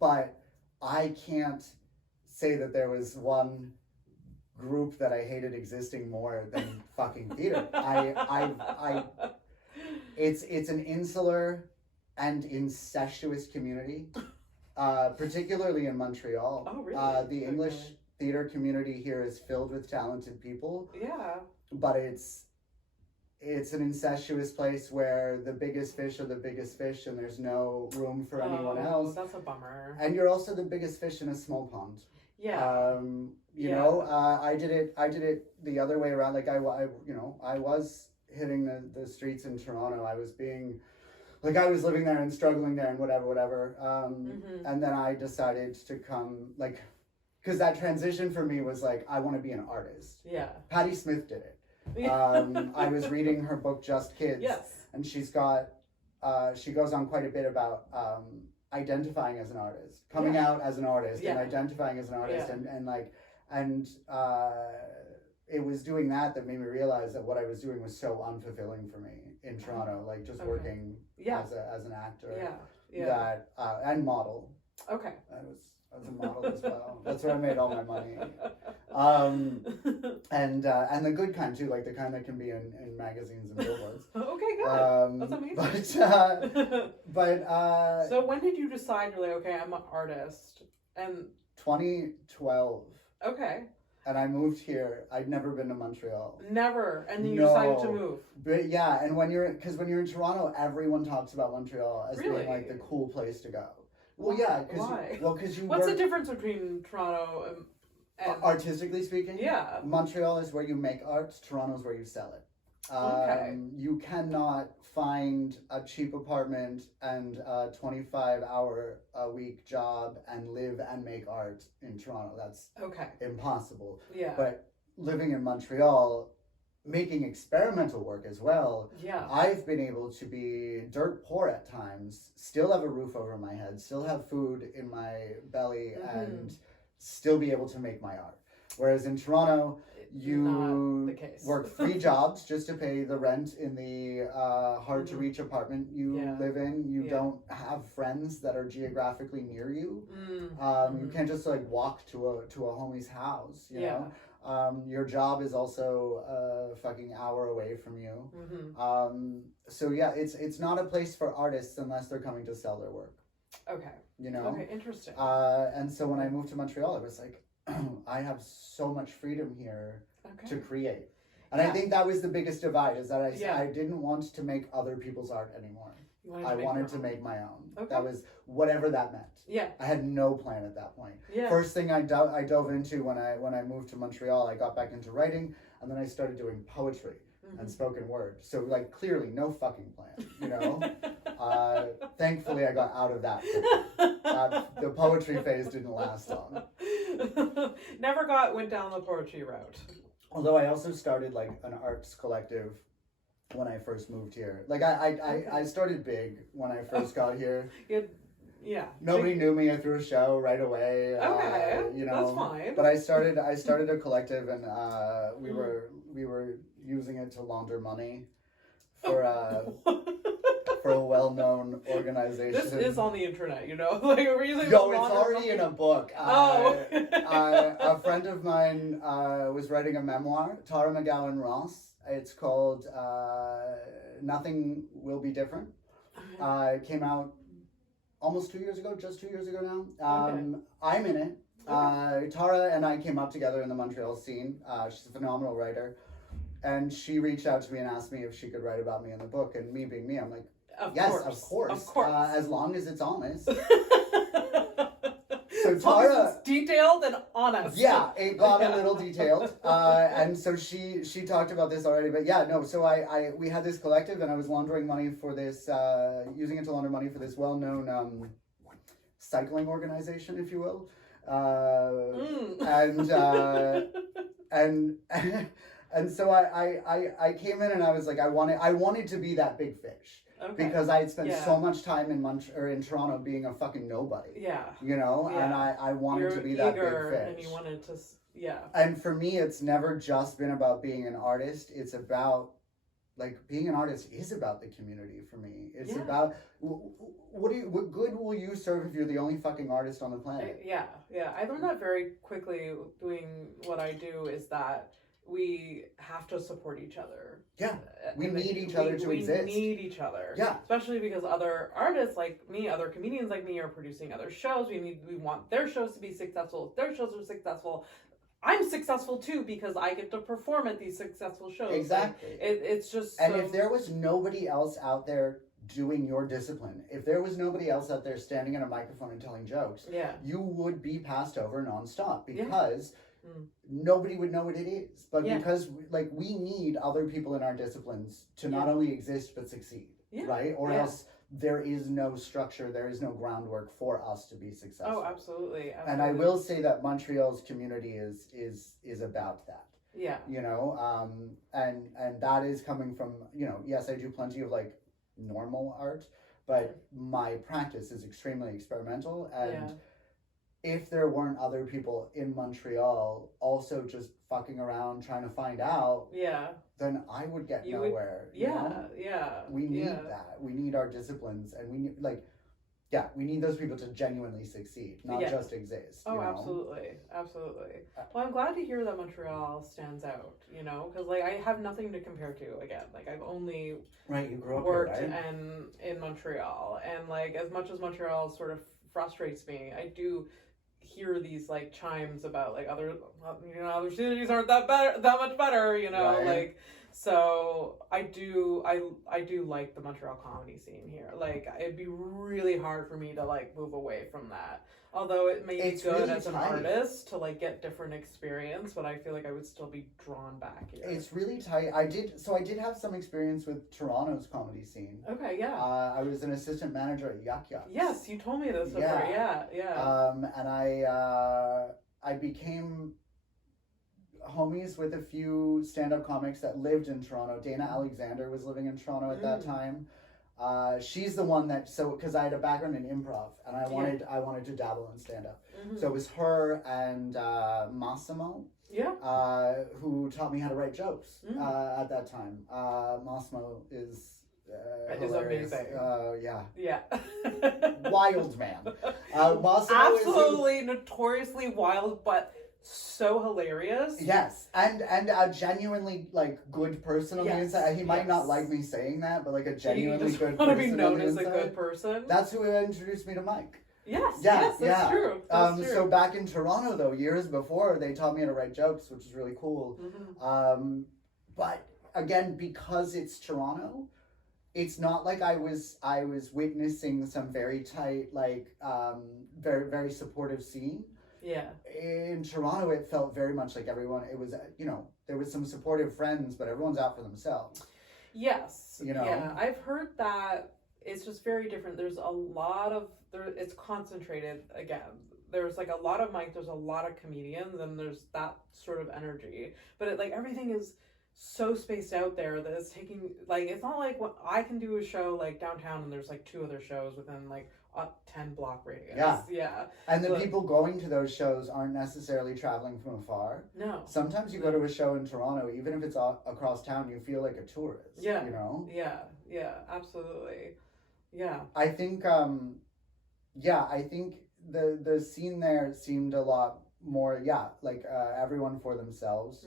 But I can't say that there was one group that I hated existing more than fucking theater. It's an insular and incestuous community, particularly in Montreal. Oh, really? The English theater community here is filled with talented people. Yeah. But it's an incestuous place where the biggest fish are the biggest fish, and there's no room for anyone else. That's a bummer. And you're also the biggest fish in a small pond. Yeah. You know, I did it the other way around. Like I was hitting the streets in Toronto. I was living there and struggling there and whatever. And then I decided to come, like, because that transition for me was like, I want to be an artist. Yeah. Patti Smith did it. I was reading her book, Just Kids. Yes. And she goes on quite a bit about identifying as an artist, coming out as an artist and identifying as an artist and it was doing that made me realize that what I was doing was so unfulfilling for me in Toronto, like just working as an actor that and model. Okay. I was a model as well. That's where I made all my money. And the good kind too, like the kind that can be in magazines and billboards. Okay, good. That's amazing. But so when did you decide you're like, okay, I'm an artist? And 2012. Okay. And I moved here. I'd never been to Montreal. Never. And then you decided to move. But yeah, and when you're in Toronto, everyone talks about Montreal as being like the cool place to go. Well, yeah, because What's the difference between Toronto and artistically speaking? Yeah. Montreal is where you make art. Toronto is where you sell it. You cannot find a cheap apartment and a 25-hour-a-week job and live and make art in Toronto. That's impossible. Yeah. But living in Montreal, making experimental work as well. Yeah. I've been able to be dirt poor at times, still have a roof over my head, still have food in my belly, and still be able to make my art. Whereas in Toronto, you work 3 jobs just to pay the rent in the hard-to-reach apartment you live in. You don't have friends that are geographically near you. You can't just like walk to a homie's house, you know? Your job is also a fucking hour away from you. So yeah, it's not a place for artists unless they're coming to sell their work. Okay. You know? Okay, interesting. And so when I moved to Montreal, it was like, I have so much freedom here to create. And I think that was the biggest divide, is that I didn't want to make other people's art anymore. I wanted to make my own. Okay. That was whatever that meant. Yeah. I had no plan at that point. Yeah. First thing I dove into when I moved to Montreal, I got back into writing, and then I started doing poetry and spoken word. So like clearly no fucking plan, you know? Thankfully I got out of that. The poetry phase didn't last long. Never went down the poetry route. Although I also started like an arts collective when I first moved here. Like I started big when I first got here. Yeah. Nobody knew me. I threw a show right away. Okay, you know, that's fine. But I started a collective, and we were using it to launder money for a well-known organization. This is on the internet, you know. Like we're using. No, it's already in a book. A friend of mine was writing a memoir, Tara McGowan Ross. It's called Nothing Will Be Different. It came out almost 2 years ago, just 2 years ago now. I'm in it. Tara and I came up together in the Montreal scene. She's a phenomenal writer. And she reached out to me and asked me if she could write about me in the book. And me being me, I'm like, Of course. As long as it's honest. So As long as Tara, it's detailed and honest. yeah, it got a little detailed, and so she talked about this already. But yeah, no. So we had this collective, and I was laundering money for this, using it to launder money for this well-known cycling organization, if you will, and and so I came in and I was like, I wanted to be that big fish. Okay. Because I had spent so much time in Toronto being a fucking nobody. Yeah. You know, and I wanted to be that big fish. And you wanted to, yeah. And for me, it's never just been about being an artist. It's about, like, being an artist is about the community for me. It's about, what good will you serve if you're the only fucking artist on the planet? Yeah. I learned that very quickly doing what I do, is that we have to support each other. Yeah, we need each other to exist. We need each other. Yeah. Especially because other artists like me, other comedians like me are producing other shows. We want their shows to be successful. If their shows are successful, I'm successful too, because I get to perform at these successful shows. Exactly. Like, it's just And if there was nobody else out there doing your discipline, if there was nobody else out there standing in a microphone and telling jokes, you would be passed over nonstop, because nobody would know what it is. But because like we need other people in our disciplines to not only exist but succeed, right? Or else there is no structure, there is no groundwork for us to be successful. Oh, absolutely. And I will say that Montreal's community is about that. Yeah. You know, and that is coming from, you know, yes, I do plenty of like normal art, but my practice is extremely experimental, and if there weren't other people in Montreal also just fucking around trying to find out, then I would get nowhere. You know? We need that. We need our disciplines, and we need we need those people to genuinely succeed, not just exist. Oh, you know? absolutely. Well, I'm glad to hear that Montreal stands out. You know, because like I have nothing to compare to. Again, like I've only you grew up worked here, right? in Montreal, and like as much as Montreal sort of frustrates me, I do hear these like chimes about like other cities aren't that much better, you know, like, so I do like the Montreal comedy scene here. Like it'd be really hard for me to like move away from that, although it may be good really as an artist to like get different experience, but I feel like I would still be drawn back here. It's really tight. I did have some experience with Toronto's comedy scene. Okay, yeah. I was an assistant manager at Yuck Yucks. Yes, you told me this before. And I became homies with a few stand-up comics that lived in Toronto. Dana Alexander was living in Toronto at that time. She's the one that, because I had a background in improv, and I wanted to dabble in stand-up. So it was her and Massimo, who taught me how to write jokes at that time. Massimo is amazing. Wild man. Massimo absolutely notoriously wild, but so hilarious. Yes, and a genuinely like good person on the inside. He might not like me saying that, but like a genuinely good person. Want to be known as a good person. That's who introduced me to Mike. Yes, that's true. That's true. So back in Toronto, though, years before, they taught me how to write jokes, which is really cool. But again, because it's Toronto, it's not like I was witnessing some very tight, like very very supportive scene. Yeah. In Toronto, it felt very much like everyone. It was, you know, there was some supportive friends, but everyone's out for themselves. Yes. You know. Yeah, I've heard that. It's just very different. There's a lot of it's concentrated again. There's like a lot of mics. There's a lot of comedians, and there's that sort of energy. But everything is so spaced out there that it's taking like it's not like what I can do a show like downtown, and there's like 2 other shows within like 10 block radius. Yeah. And the people going to those shows aren't necessarily traveling from afar. No. Sometimes you go to a show in Toronto, even if it's across town, you feel like a tourist. Yeah. You know? Yeah, absolutely. Yeah. I think the scene there seemed a lot more, like everyone for themselves.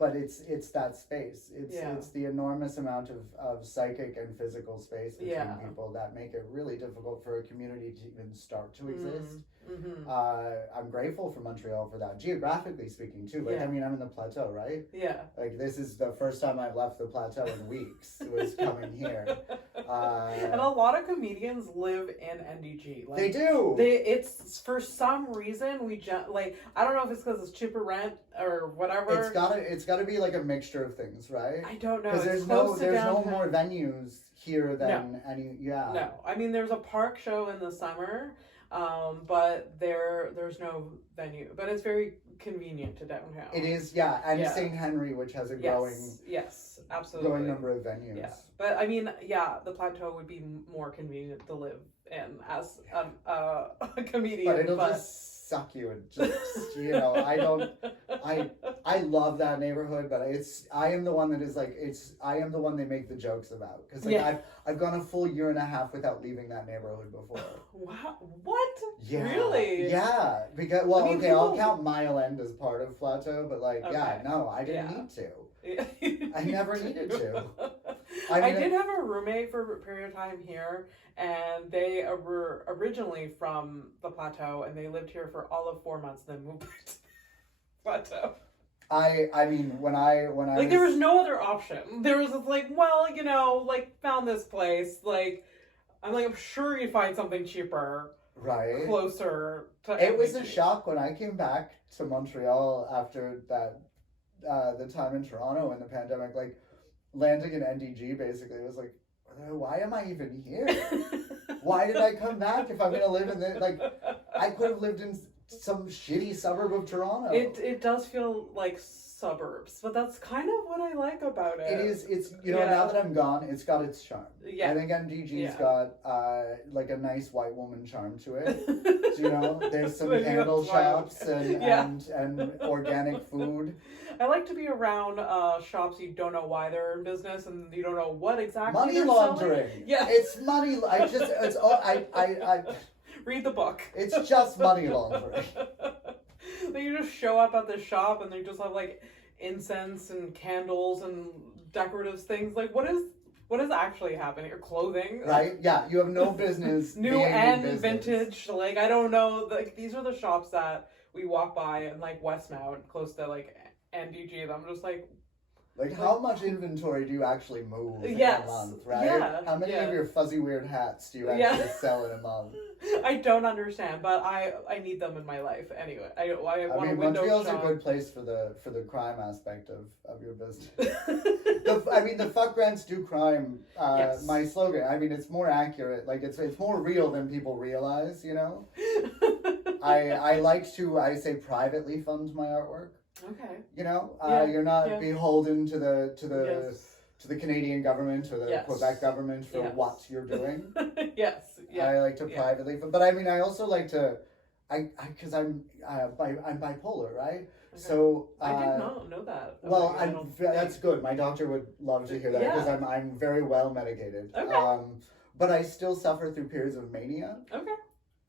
But it's that space. It's the enormous amount of psychic and physical space between people that make it really difficult for a community to even start to exist. I'm grateful for Montreal for that, geographically speaking too. Like, Yeah. I mean, I'm in the plateau, right? Yeah. Like, this is the first time I've left the plateau in weeks. It was coming here. And a lot of comedians live in NDG. Like, They do. It's for some reason like, I don't know if it's because it's cheaper rent or whatever. It's gotta be like a mixture of things, right? I don't know. Because there's no more venues here than any. Yeah. No, I mean there's a park show in the summer, but there's no venue. But it's very convenient to downtown. It is, yeah, and St. Henry, which has a yes, absolutely growing number of venues. Yeah, but I mean, the plateau would be more convenient to live in as a comedian. But it'll just suck you and just, you know, I love that neighborhood, but I am the one that is like, I am the one they make the jokes about. Because like, I've gone a full year and a half without leaving that neighborhood before. Wow, what? Yeah. Really? Yeah, because, well, I mean, I'll count Mile End as part of Plateau, but like, I didn't need to. I never needed to. I did have a roommate for a period of time here, and they were originally from the Plateau, and they lived here for all of 4 months, then moved back to Plateau. I mean, when I like, there was no other option. There was like, well, you know, like, found this place, like, I'm sure you'd find something cheaper, right, closer to. It was a shock when I came back to Montreal after that, the time in Toronto in the pandemic, like, landing in NDG basically was like, why am I even here? Why did I come back if I'm gonna live in the, like, I could have lived in some shitty suburb of Toronto. It does feel like suburbs, but that's kind of what I like about it. It's you know, now that I'm gone, it's got its charm. Yeah. I think NDG's got like a nice white woman charm to it. So, you know, there's some candle shops and organic food. I like to be around shops you don't know why they're in business and you don't know what exactly money they're laundering. Selling. Yeah, it's money. I read the book. It's just money laundering. Then you just show up at the shop and they just have like incense and candles and decorative things. Like, what is actually happening? Or clothing, right? Yeah, you have no business. New and vintage. Like, I don't know. Like, these are the shops that we walk by in like Westmount, close to like NDG. And I'm just like how much inventory do you actually move in a month, right? Yeah, how many of your fuzzy weird hats do you actually sell in a month? I don't understand, but I need them in my life anyway. I want a window Montreal's shop. a good place for the crime aspect of your business. The fuck rents do crime. My slogan. I mean, it's more accurate. Like, it's more real than people realize. You know. I like to, I say, privately fund my artwork. Okay. You know, you're not beholden to the Canadian government or the Quebec government for what you're doing. Yes. Yeah. I like to privately, but I mean, I also like to, because I'm bipolar, right? Okay. So I did not know that. Well, that's good. My doctor would love to hear that because I'm very well medicated. Okay. But I still suffer through periods of mania. Okay.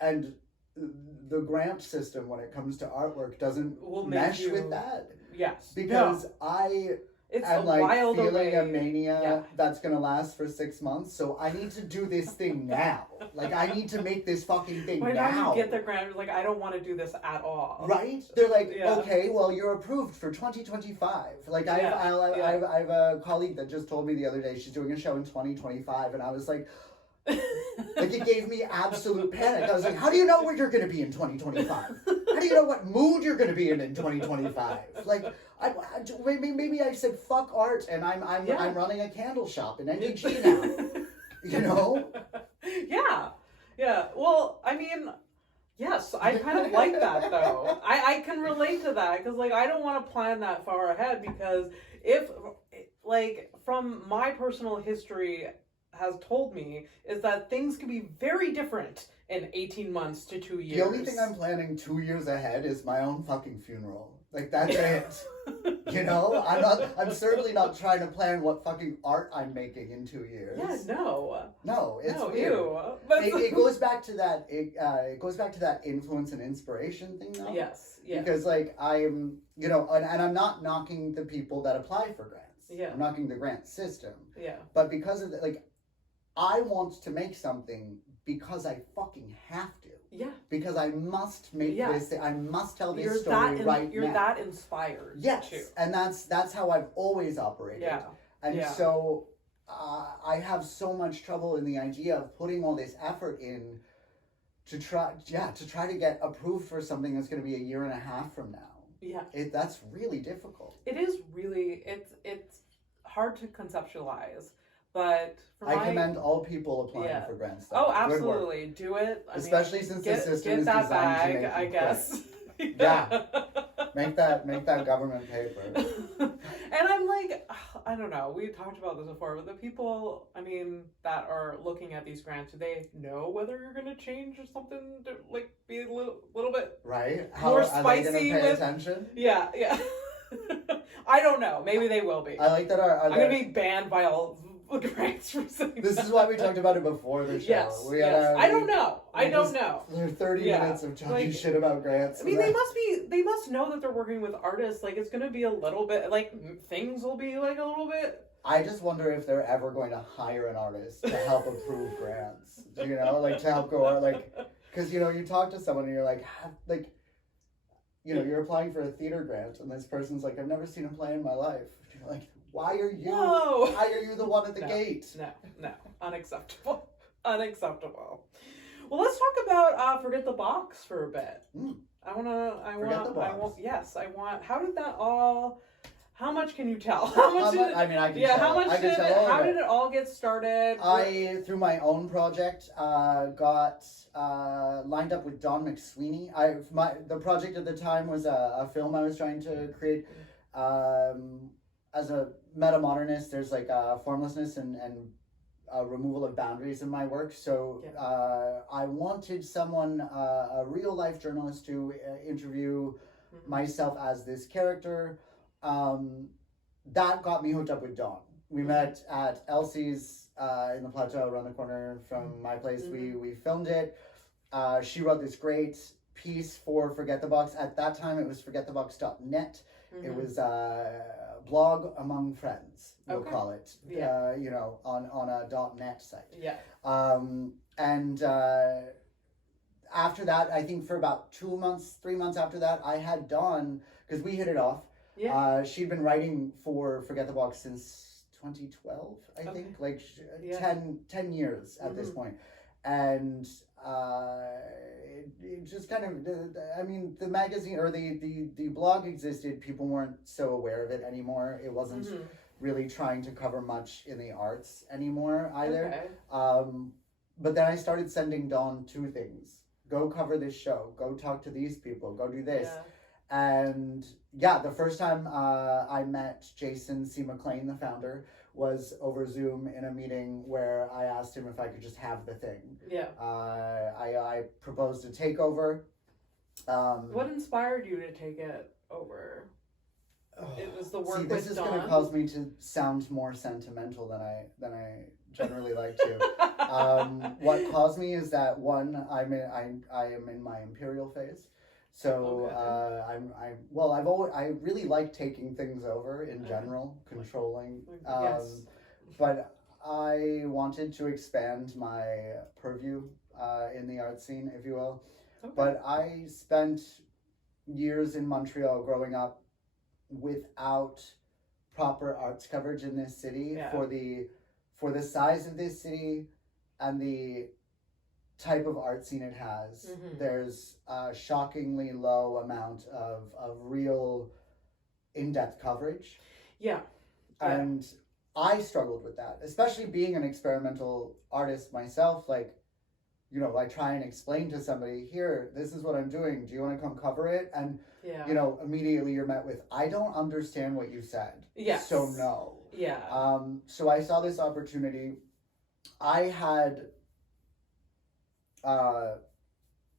And the grant system when it comes to artwork doesn't mesh with that. Yes. Because it's I'm like feeling a mania Yeah. that's gonna last for 6 months, so I need to do this thing now. Like, I need to make this fucking thing By the now. time you get the grant, like, I don't want to do this at all. Right? They're like, okay, well, you're approved for 2025. Like, I have a colleague that just told me the other day she's doing a show in 2025, and I was like, like, it gave me absolute panic. I was like, how do you know where you're going to be in 2025? How do you know what mood you're going to be in 2025? Like, maybe I said fuck art and I'm running a candle shop in NDG now. You know? Yeah. Well, I mean, yes, I kind of like that though. I can relate to that because, like, I don't want to plan that far ahead because if, like, from my personal history has told me is that things can be very different in 18 months to 2 years. The only thing I'm planning 2 years ahead is my own fucking funeral. Like, that's it. You know? I'm certainly not trying to plan what fucking art I'm making in 2 years. Yeah, No, it's weird. It goes back to that it goes back to that influence and inspiration thing though. Yes. Yeah. Because, like, I'm, you know, and I'm not knocking the people that apply for grants. Yeah. I'm knocking the grant system. Yeah. But because of the, like, I want to make something because I fucking have to. Yeah. Because I must make Yeah. this, I must tell this You're story that right you're now. that inspired. Yes, Too. and that's how I've always operated. Yeah. And Yeah. so I have so much trouble in the idea of putting all this effort in to try to get approved for something that's going to be a year and a half from now. Yeah. That's really difficult. It is really, it's hard to conceptualize, but I commend all people applying for grants. Oh, Good work. absolutely. Do it. Especially since the system get is that designed bag, to make I you guess. Yeah. Make that government paper. And I'm like, I don't know. We talked about this before, but the people, I mean, that are looking at these grants, do they know whether you're going to change or something to like be a little bit right? more Are they spicy gonna pay with attention? Yeah. I don't know. Maybe they will be. I like that I'm going to be banned by all grants for saying This that. is why we talked about it before the show. Yes. We I don't know. I don't know. There are 30 minutes of talking shit about grants. I mean, they must know that they're working with artists. Like, it's going to be a little bit, like, things will be, like, a little bit. I just wonder if they're ever going to hire an artist to help approve grants. You know, like, to help go, like, because, you know, you talk to someone and you're like, you know, you're applying for a theater grant, and this person's like, I've never seen a play in my life. And you're like, why are you the one at the gate? No. Unacceptable. Unacceptable. Well, let's talk about Forget the Box for a bit. How did that all, how much can you tell? How much did it, I mean, I can tell. How did it all get started? I, through my own project, got lined up with Don McSweeney. The project at the time was a film I was trying to create. As a meta-modernist, there's like formlessness and removal of boundaries in my work. So I wanted someone, a real-life journalist, to interview myself as this character. That got me hooked up with Dawn. We met at Elsie's in the plateau around the corner from my place. We filmed it. She wrote this great piece for Forget the Box. At that time, it was forgetthebox.net. It was a blog among friends, we'll call it. You know, on a .net site. Yeah. And after that, I think for about 3 months after that, I had Dawn, because we hit it off. Yeah. She'd been writing for Forget the Box since 2012, I think, like 10 years at this point. And it just kind of, I mean, the magazine or the blog existed. People weren't so aware of it anymore. It wasn't really trying to cover much in the arts anymore either. But then I started sending Dawn 2 things. Go cover this show. Go talk to these people. Go do this. And the first time I met Jason C. McLean, the founder, was over Zoom in a meeting where I asked him if I could just have the thing. I proposed a takeover. What inspired you to take it over? It was the work with Dawn. This is going to cause me to sound more sentimental than I generally like to. What caused me is that, one, I am in my imperial phase. So I really like taking things over in general, controlling. But I wanted to expand my purview in the art scene, if you will. But I spent years in Montreal growing up without proper arts coverage in this city for the size of this city and the type of art scene it has. There's a shockingly low amount of real in-depth coverage. And I struggled with that, especially being an experimental artist myself. Like, you know, I try and explain to somebody, here, this is what I'm doing. Do you want to come cover it? And, you know, immediately you're met with, I don't understand what you said. So no. So I saw this opportunity. I had,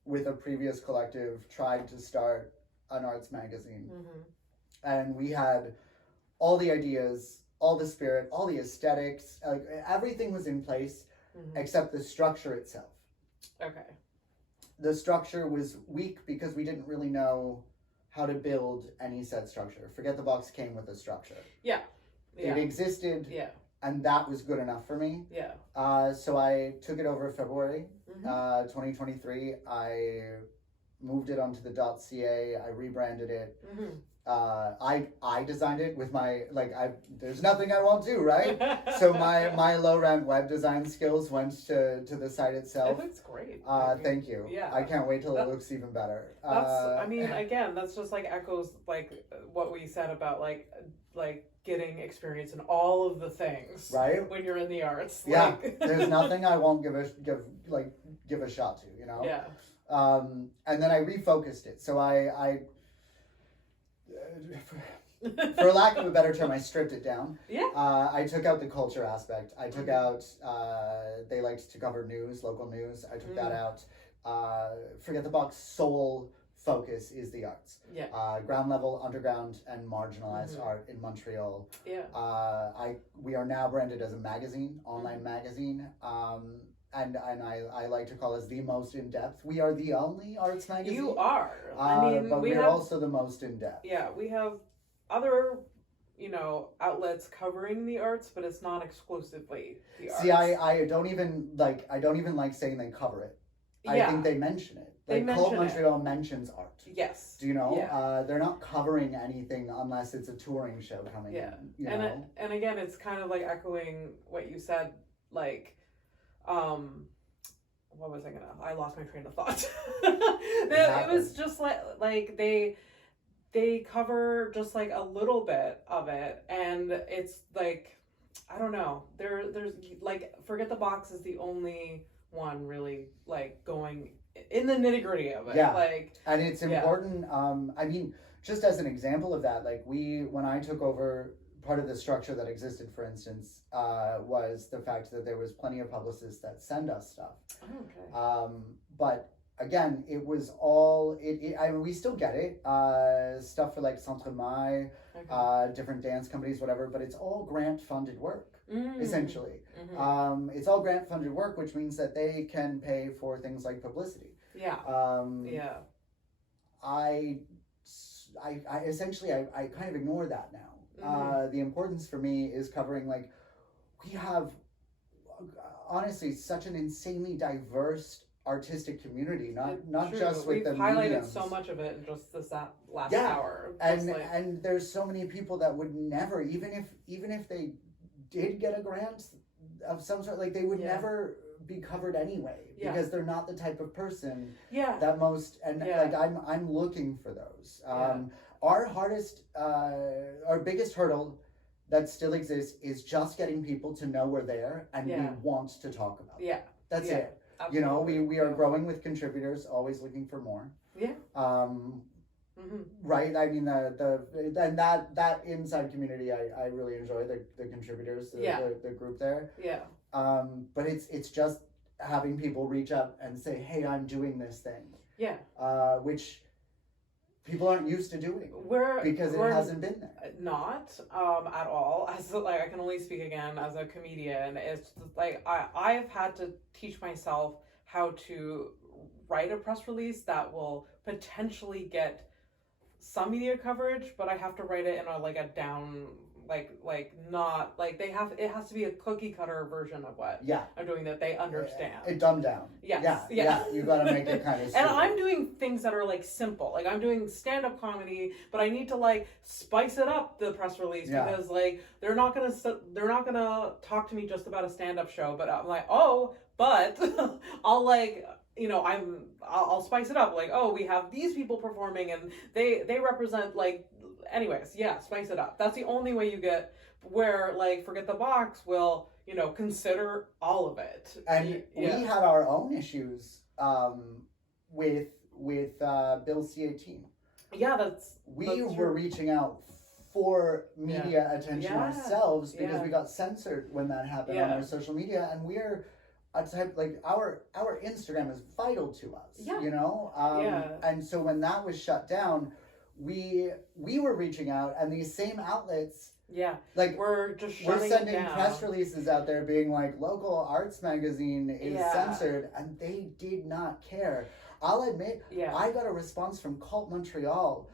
with a previous collective, tried to start an arts magazine. And we had all the ideas, all the spirit, all the aesthetics, like everything was in place except the structure itself. The structure was weak because we didn't really know how to build any said structure. Forget the Box came with a structure. It existed. and that was good enough for me. Yeah. So I took it over February, Mm-hmm. 2023. I moved it onto the .ca. I rebranded it. Mm-hmm. I designed it with my there's nothing I won't do, right? So my low rent web design skills went to the site itself. It looks great. Thank you. Yeah. I can't wait till it looks even better. That's I mean, again, that's just like echoes like what we said about like getting experience in all of the things, right? When you're in the arts. Yeah. Like... There's nothing I won't give a shot to, you know? Yeah. And then I refocused it. So I for lack of a better term, I stripped it down. Yeah. I took out the culture aspect. I took out, they liked to cover news, local news. I took that out. Forget the box, sole focus is the arts. Yeah. Ground level, underground, and marginalized art in Montreal. Yeah. We are now branded as a magazine, online magazine. And I like to call us the most in depth. We are the only arts magazine. You are. I mean, but we're also the most in depth. Yeah, we have other, outlets covering the arts, but it's not exclusively the arts. See, I don't even like saying they cover it. I think they mention it. Like Cult Montreal mentions art. Yes. Do you know? Yeah. They're not covering anything unless it's a touring show coming in. You know? And again, it's kind of like echoing what you said, like, what was I lost my train of thought. It was just like they cover just like a little bit of it, and it's like, I don't know, there's like Forget the Box is the only one really like going in the nitty-gritty of it. Yeah. Like, and it's important. I mean, just as an example of that, like when I took over, part of the structure that existed, for instance, was the fact that there was plenty of publicists that send us stuff. Okay. But again, it was all I mean, we still get it. Stuff for like Centre Maille, different dance companies, whatever. But it's all grant funded work, essentially. Mm-hmm. It's all grant funded work, which means that they can pay for things like publicity. Yeah. Yeah. I essentially I kind of ignore that now. The importance for me is covering, like, we have honestly such an insanely diverse artistic community, not just with the highlighted mediums. So much of it in just this last hour. And there's so many people that would never, even if they did get a grant of some sort, like, they would never be covered anyway, because they're not the type of person that most, and like I'm looking for those. Our biggest hurdle that still exists is just getting people to know we're there and we want to talk about it. That's it. Absolutely. You know, we are growing with contributors, always looking for more. Yeah. Right. I mean, that inside community, I really enjoy the contributors, the group there. Yeah. But it's just having people reach out and say, hey, I'm doing this thing. Yeah. Which people aren't used to doing because it hasn't been there. Not at all. As like, I can only speak again as a comedian. It's like I've had to teach myself how to write a press release that will potentially get some media coverage, but I have to write it in a down, not like it has to be a cookie cutter version of what I'm doing that they understand. It dumbed down. Yes. Yeah. You got to make it kind of. And I'm doing things that are simple. Like, I'm doing stand-up comedy, but I need to spice it up, the press release, because they're not gonna talk to me just about a stand-up show. But I'm like, but I'll I'll spice it up. Like, we have these people performing and they represent anyways, spice it up. That's the only way you get where Forget the Box will, consider all of it. And we had our own issues with Bill C-18. Yeah, we were reaching out for media attention ourselves because we got censored when that happened on our social media, and we're a type our Instagram is vital to us, you know. And so when that was shut down, we were reaching out, and these same outlets we're sending press releases out there being like, local arts magazine is censored, and they did not care. I'll admit, I got a response from Cult Montreal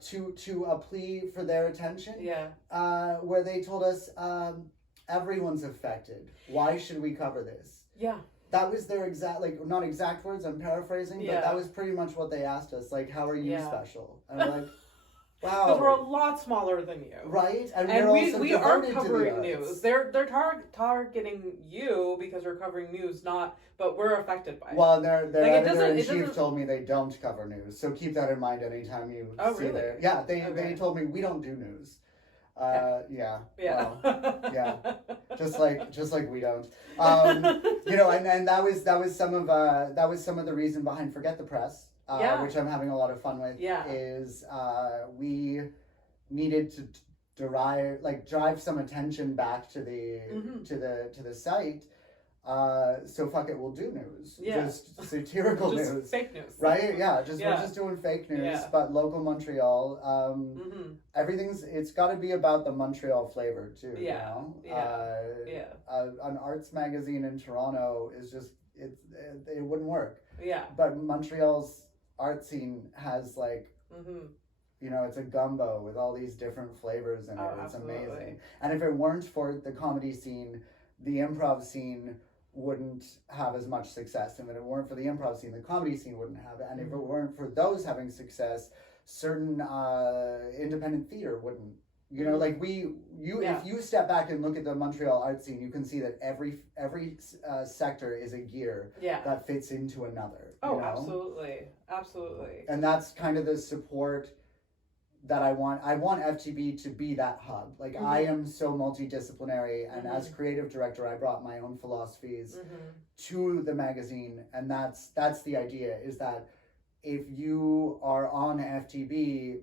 to a plea for their attention, where they told us, everyone's affected. Why should we cover this? Yeah. That was their exact, like, not exact words, I'm paraphrasing, but that was pretty much what they asked us, like, how are you special? And we're like, wow. Because we're a lot smaller than you. Right? And we aren't covering news. They're targeting you because we're covering news, but we're affected by it. Well, their editor-in-chief told me they don't cover news, so keep that in mind anytime you see really? their... Yeah, they told me we don't do news. Yeah. Well, yeah. Just like we don't. You know, and that was some of the reason behind Forget the Press, which I'm having a lot of fun with. Yeah. Is we needed to drive some attention back to the to the site. So fuck it, we'll do news. Yeah. Just satirical just news. Fake news. Right? Yeah. We're just doing fake news, but local Montreal. It's got to be about the Montreal flavor too. Yeah. You know? An arts magazine in Toronto is just it wouldn't work. Yeah. But Montreal's art scene has like. You know, it's a gumbo with all these different flavors in it. It's absolutely. Amazing. And if it weren't for the comedy scene, the improv scene wouldn't have as much success. And if it weren't for the improv scene, the comedy scene wouldn't have it. And if it weren't for those having success, certain independent theater wouldn't. You know, like if you step back and look at the Montreal art scene, you can see that every sector is a gear that fits into another. Oh, you know? Absolutely. And that's kind of the support that I want. I want FTB to be that hub. Like I am so multidisciplinary, and as creative director, I brought my own philosophies to the magazine, and that's the idea. Is that if you are on FTB,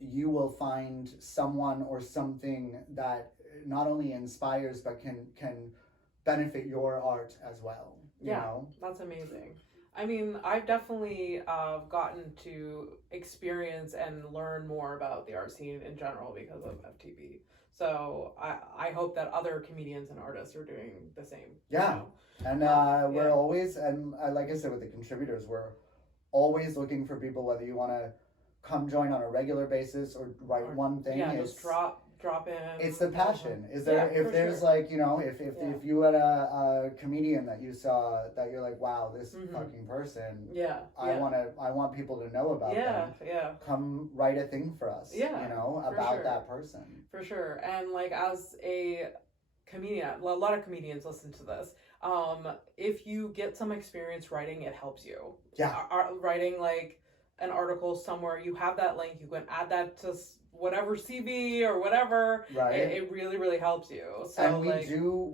you will find someone or something that not only inspires but can benefit your art as well. You know? That's amazing. I mean, I've definitely gotten to experience and learn more about the art scene in general because of FTB. So I hope that other comedians and artists are doing the same. Yeah. You know? And we're always, and like I said with the contributors, we're always looking for people, whether you want to come join on a regular basis or write one thing. Yeah, just drop in. It's the passion. Is there if there's like, you know, if you had a comedian that you saw that you're like, wow, this fucking person. I want people to know about them. Come write a thing for us. You know, about that person. For sure. And like as a comedian, a lot of comedians listen to this. If you get some experience writing, it helps you. Writing like an article somewhere, you have that link, you can add that to whatever CV or whatever. Right. It really, really helps you. So, and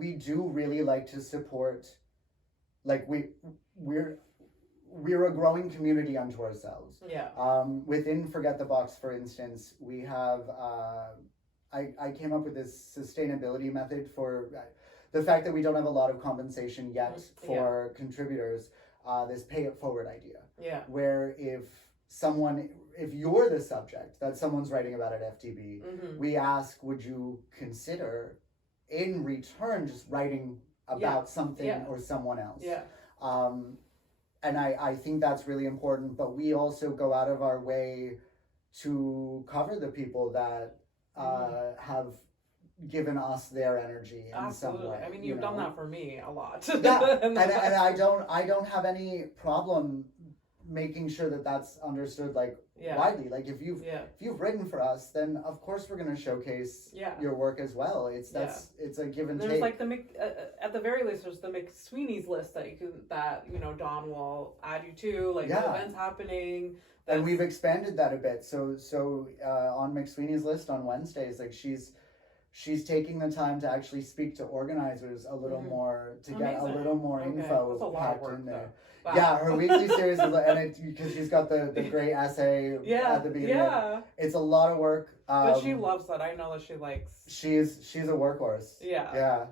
we do really like to support, like we're a growing community unto ourselves. Yeah. Within Forget the Box, for instance, we have I came up with this sustainability method for the fact that we don't have a lot of compensation yet for contributors. This pay it forward idea. Yeah. Where if you're the subject that someone's writing about at FTB, we ask, would you consider in return just writing about something or someone else? Yeah. And I think that's really important, but we also go out of our way to cover the people that have given us their energy in some way. I mean, you've done that for me a lot. and I don't have any problem making sure that that's understood widely. Like if you've written for us, then of course we're going to showcase your work as well. It's a give and there's take. Like at the very least, there's the McSweeney's list that Dawn will add you to, like the events happening. And we've expanded that a bit. So on McSweeney's list on Wednesdays, like she's taking the time to actually speak to organizers a little more to get a little more info packed in there. Wow. Yeah, her weekly series is, because she's got the great essay at the beginning. Yeah, it's a lot of work. But she loves that. I know that she likes. She's a workhorse. Yeah.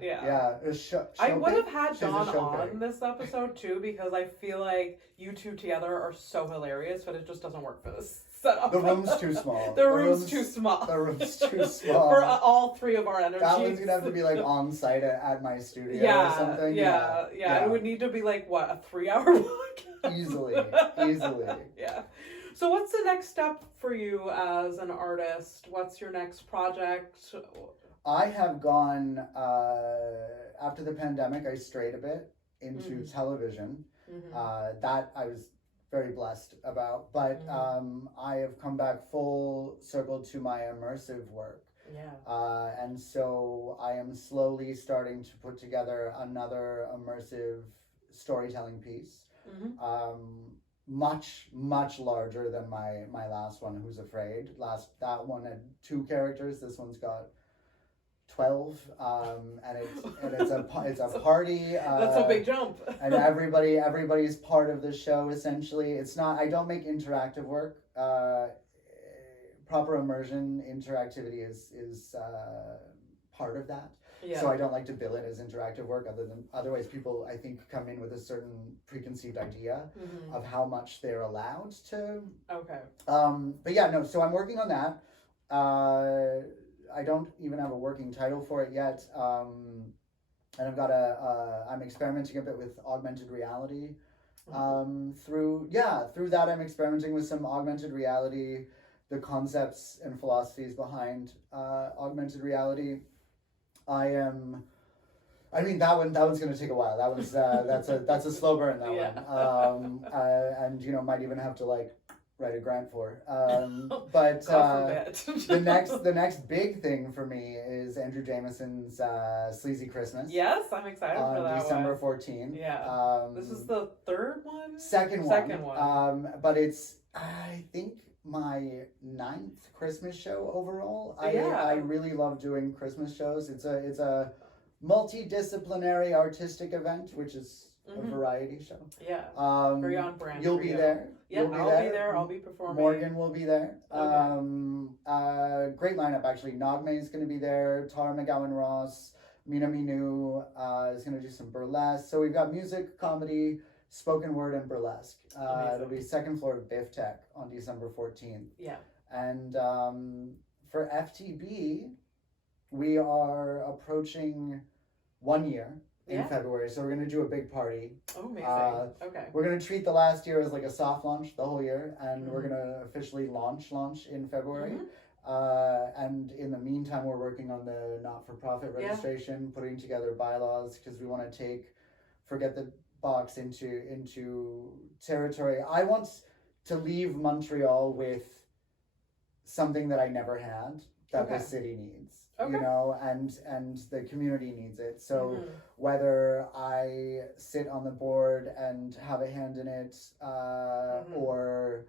I would have had Dawn on this episode too because I feel like you two together are so hilarious, but it just doesn't work for this setup. The room's too small. The room's too small. The room's too small for all three of our energies. That one's gonna have to be like on site at my studio or something. Yeah. It would need to be like a 3-hour podcast. Easily. Yeah. So what's the next step for you as an artist? What's your next project? I have gone, after the pandemic, I strayed a bit into television. That I was very blessed about. But I have come back full circle to my immersive work. Yeah. And so I am slowly starting to put together another immersive storytelling piece. Much larger than my last one, Who's Afraid. That one had 2 characters. This one's got 12, and it's a party. That's a big jump. And everybody's part of the show. Essentially, it's not. I don't make interactive work. Proper immersion interactivity is part of that. Yeah. So I don't like to bill it as interactive work. Otherwise, people I think come in with a certain preconceived idea of how much they're allowed to. Okay. But yeah, no. So I'm working on that. I don't even have a working title for it yet. And I've got I'm experimenting a bit with augmented reality. Through that I'm experimenting with some augmented reality, the concepts and philosophies behind augmented reality. That one's going to take a while. That one's that's a slow burn, that one. And might even have to write a grant for. But the next big thing for me is Andrew Jamieson's Sleazy Christmas. Yes, I'm excited for that December one. 14th. Yeah. This is the third one? Second one. one. But it's, I think, my 9th Christmas show overall. I really love doing Christmas shows. It's a multidisciplinary artistic event, which is a variety show. Yeah. Very on brand. You'll be there. Yeah, I'll be there. I'll be performing. Morgan will be there. Okay. Great lineup actually. Nagme is going to be there. Tara McGowan Ross, Mina Minu is going to do some burlesque. So we've got music, comedy, spoken word, and burlesque. It'll be second floor of Biff Tech on December 14th. Yeah. And for FTB, we are approaching 1 year in February, so we're going to do a big party. Oh, amazing. Okay. We're going to treat the last year as like a soft launch the whole year, and we're going to officially launch in February. And in the meantime, we're working on the not-for-profit registration, putting together bylaws, because we want to forget the box into territory. I want to leave Montreal with something that I never had, that the city needs. And the community needs it. So whether I sit on the board and have a hand in it, or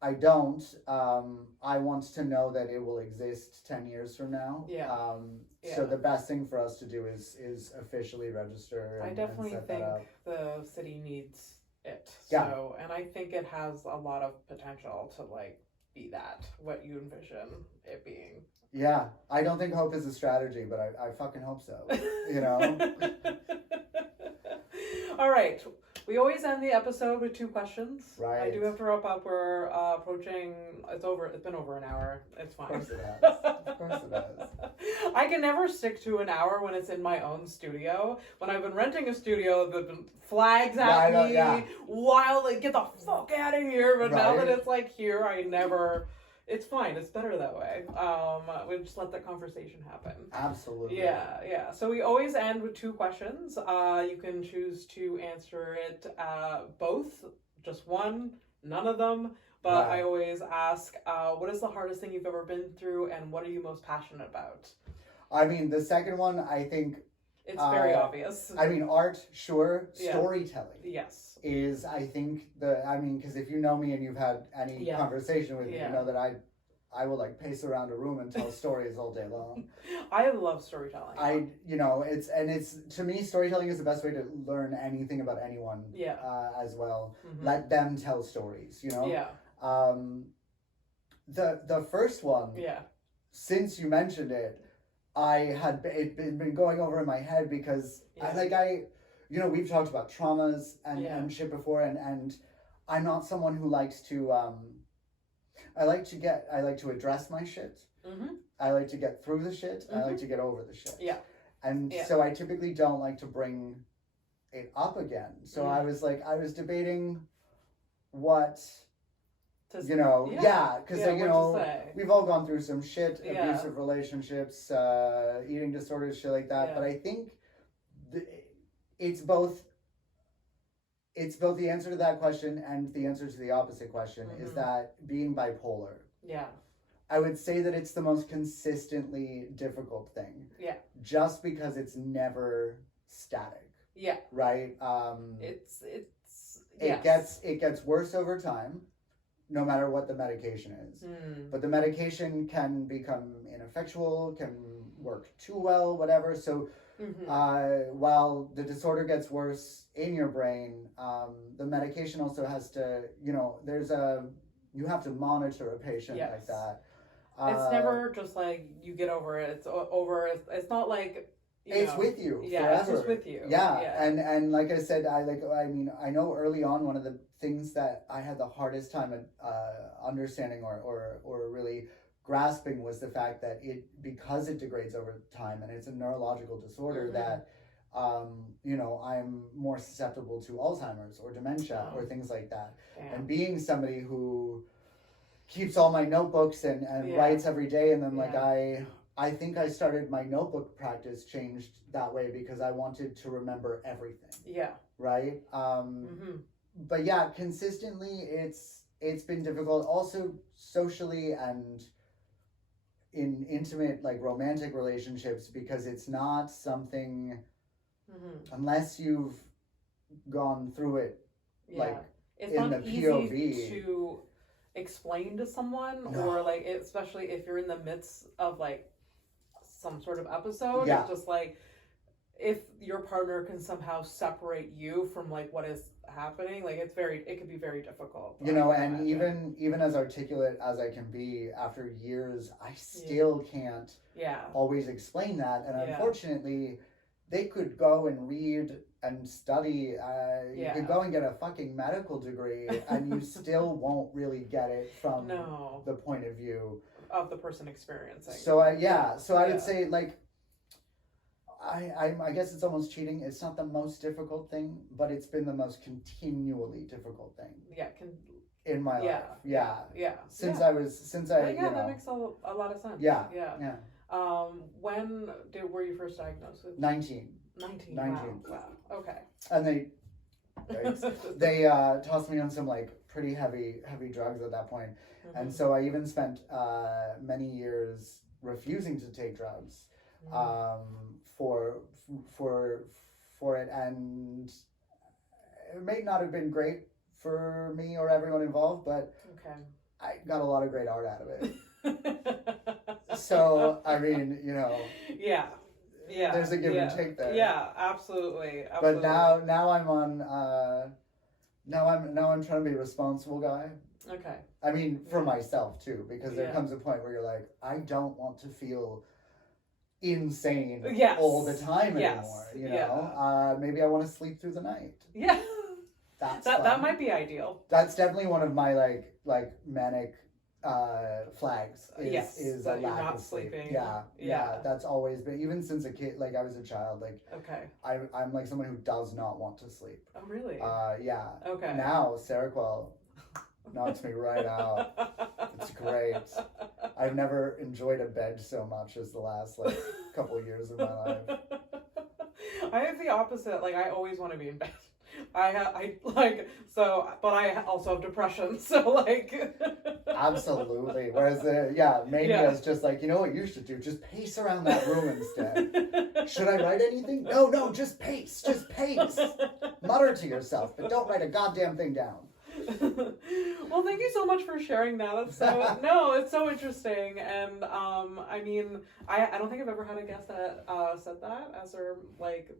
I don't, I want to know that it will exist 10 years from now. So the best thing for us to do is officially register. I definitely think the city needs it. Yeah. So, and I think it has a lot of potential to be that, what you envision it being. Yeah, I don't think hope is a strategy, but I fucking hope so. All right. We always end the episode with 2 questions. Right. I do have to wrap up. We're approaching. It's been over an hour. It's fine. Of course it has. Of course it has. I can never stick to an hour when it's in my own studio. When I've been renting a studio, there've been flags at me, wildly get the fuck out of here. But now that it's here, I never. It's fine. It's better that way. We just let the conversation happen. Absolutely. Yeah. So we always end with 2 questions. You can choose to answer it both, just one, none of them. But I always ask, what is the hardest thing you've ever been through, and what are you most passionate about? I mean, the second one, I think... It's very obvious. I mean, art, sure. Storytelling. Yes. Is, I think, because if you know me and you've had any conversation with me, you know that I will pace around a room and tell stories all day long. I love storytelling. It's to me, storytelling is the best way to learn anything about anyone. As well. Let them tell stories, Yeah. The first one. Yeah. Since you mentioned it, I had been going over in my head because we've talked about traumas and shit before, and I'm not someone who likes to I like to address my shit. I like to get through the shit. I like to get over the shit. Yeah. And so I typically don't like to bring it up again. So I was debating what you know, because you what know, to say. we've all gone through some shit, Yeah. abusive relationships, eating disorders, shit like that. Yeah. But I think it's both the answer to that question and the answer to the opposite question is that being bipolar. Yeah. I would say that it's the most consistently difficult thing. Yeah. Just because it's never static. Yeah. Right? It gets worse over time, no matter what the medication is. But the medication can become ineffectual, can work too well, whatever. So while the disorder gets worse in your brain, the medication also has to, you know, you have to monitor a patient like that. It's never just like you get over it. It's over. It's not like it's with you forever. It's just with you. And like I said, I know early on one of the things that I had the hardest time understanding or really grasping was the fact that because it degrades over time and it's a neurological disorder that you know, I'm more susceptible to Alzheimer's or dementia or things like that. Damn. And being somebody who keeps all my notebooks and writes every day, and then like I think I started my notebook practice changed that way because I wanted to remember everything. Yeah. Right? But yeah, consistently it's been difficult also socially and in intimate like romantic relationships because it's not something unless you've gone through it like it's in not the POV easy to explain to someone or like especially if you're in the midst of like some sort of episode. It's just like if your partner can somehow separate you from like what is happening, like it could be very difficult, you know. And even as articulate as I can be after years, I still can't always explain that. And unfortunately they could go and read and study, you could go and get a fucking medical degree and you still won't really get it from the point of view of the person experiencing. So I would say like I guess it's almost cheating. It's not the most difficult thing, but it's been the most continually difficult thing. In my life. Since I that makes a lot of sense. When were you first diagnosed with? 19. Wow. Okay. And they tossed me on some like pretty heavy drugs at that point. And so I even spent many years refusing to take drugs for it, and it may not have been great for me or everyone involved, but I got a lot of great art out of it. So I mean, you know, there's a give and take there. Absolutely. But now I'm on now I'm trying to be a responsible guy. Okay. I mean, for myself too, because there comes a point where you're like, I don't want to feel insane all the time anymore. You know, maybe I want to sleep through the night. Yeah. That might be ideal. That's definitely one of my like manic flags is a lack of sleep. Yeah, that's always been, even since a kid, like I was a child, like I'm like someone who does not want to sleep. Oh really? Okay. Now Seroquel knocks me right out. It's great. I've never enjoyed a bed so much as the last like couple of years of my life. I have the opposite. Like I always want to be in bed. I but I also have depression, so like absolutely. Whereas mania is just like, you know what you should do? Just pace around that room instead. Should I write anything? No, just pace. Mutter to yourself, but don't write a goddamn thing down. Well, thank you so much for sharing that. That's so it's so interesting, and I mean, I don't think I've ever had a guest that said that as their like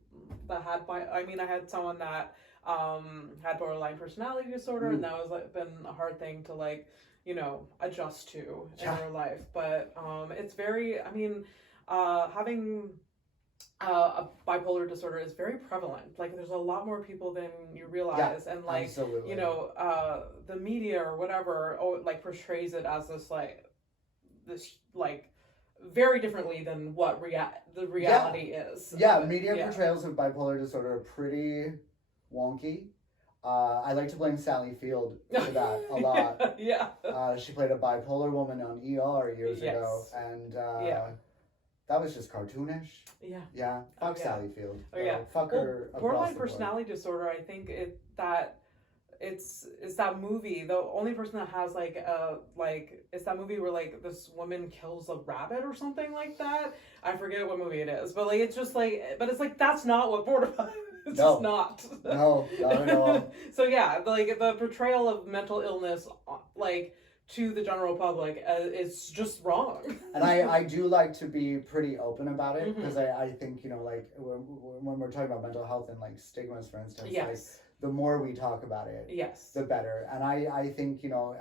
that had I had someone that had borderline personality disorder, and that was like been a hard thing to like, you know, adjust to in their life. But it's very, I mean, having a bipolar disorder is very prevalent. Like there's a lot more people than you realize, and like absolutely. You know, the media or whatever like portrays it as this very differently than what the reality is. Media portrayals of bipolar disorder are pretty wonky. I like to blame Sally Field for that a lot. Yeah. She played a bipolar woman on ER years Yes. ago, and Yeah. that was just cartoonish. Yeah. Yeah, fuck yeah. Sally Field. Oh yeah. Fuck her. across Borderline the board. personality disorder. I think it's that movie. The only person that has it's that movie where like this woman kills a rabbit or something like that. I forget what movie it is, but like it's just like, but it's like that's not what borderline. It's No. just not. No, not at all. So yeah, like the portrayal of mental illness, like to the general public, it's just wrong. And I do like to be pretty open about it, because Mm-hmm. I think, you know, like when we're talking about mental health and like stigmas, for instance, like Yes. the more we talk about it, Yes. the better. And I think, you know,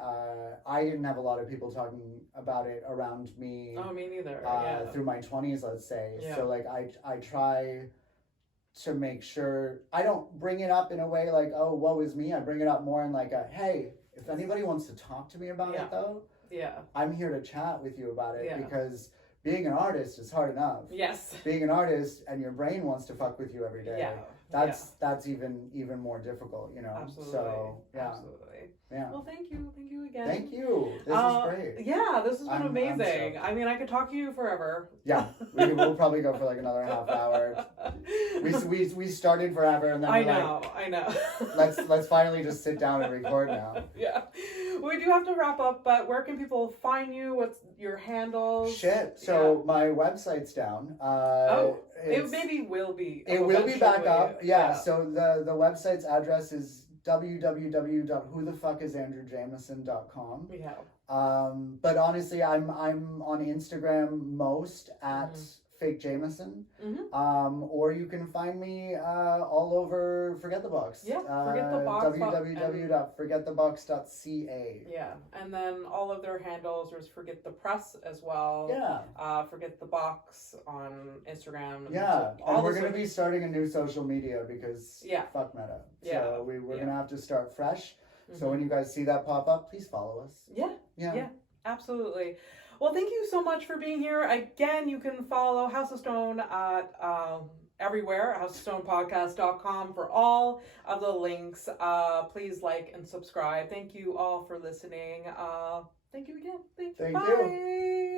I didn't have a lot of people talking about it around me Oh, me neither. Yeah. through my 20s, let's say. Yeah. So like I try to make sure I don't bring it up in a way like, oh, woe is me. I bring it up more in like a, hey, if anybody wants to talk to me about Yeah. it though, Yeah. I'm here to chat with you about it, Yeah. because being an artist is hard enough. Yes. Being an artist and your brain wants to fuck with you every day. Yeah. That's even more difficult, you know. Absolutely. So yeah. Absolutely. Yeah. Well, thank you again. Thank you. This is great. Yeah, this has been I'm amazing. stoked. I mean, I could talk to you forever. Yeah, we'll probably go for like another half hour. We started forever, and then I we're know. like, let's finally just sit down and record now. Yeah. We do have to wrap up, but where can people find you? What's your handles? Shit. So my website's down. It maybe will be. It will be back eventually. up. Yeah. So the website's address is www.whothefukisandrewjameson.com. Yeah. But honestly, I'm on Instagram most at Fake Jameson. Or you can find me all over Forget the Box. Yeah, Forget the Box. www.forgetthebox.ca. Yeah, and then all of their handles. There's Forget the Press as well. Yeah. Forget the Box on Instagram. Yeah, So all and we're the going to be starting a new social media because Yeah. fuck Meta. Yeah. So we're Yeah. going to have to start fresh. So Mhm. when you guys see that pop up, please follow us. Yeah. Yeah. Yeah. Absolutely. Well, thank you so much for being here. Again, you can follow House of Stone at everywhere, houseofstonepodcast.com for all of the links. Please like and subscribe. Thank you all for listening. Thank you again. Thank you. Thank you. Bye.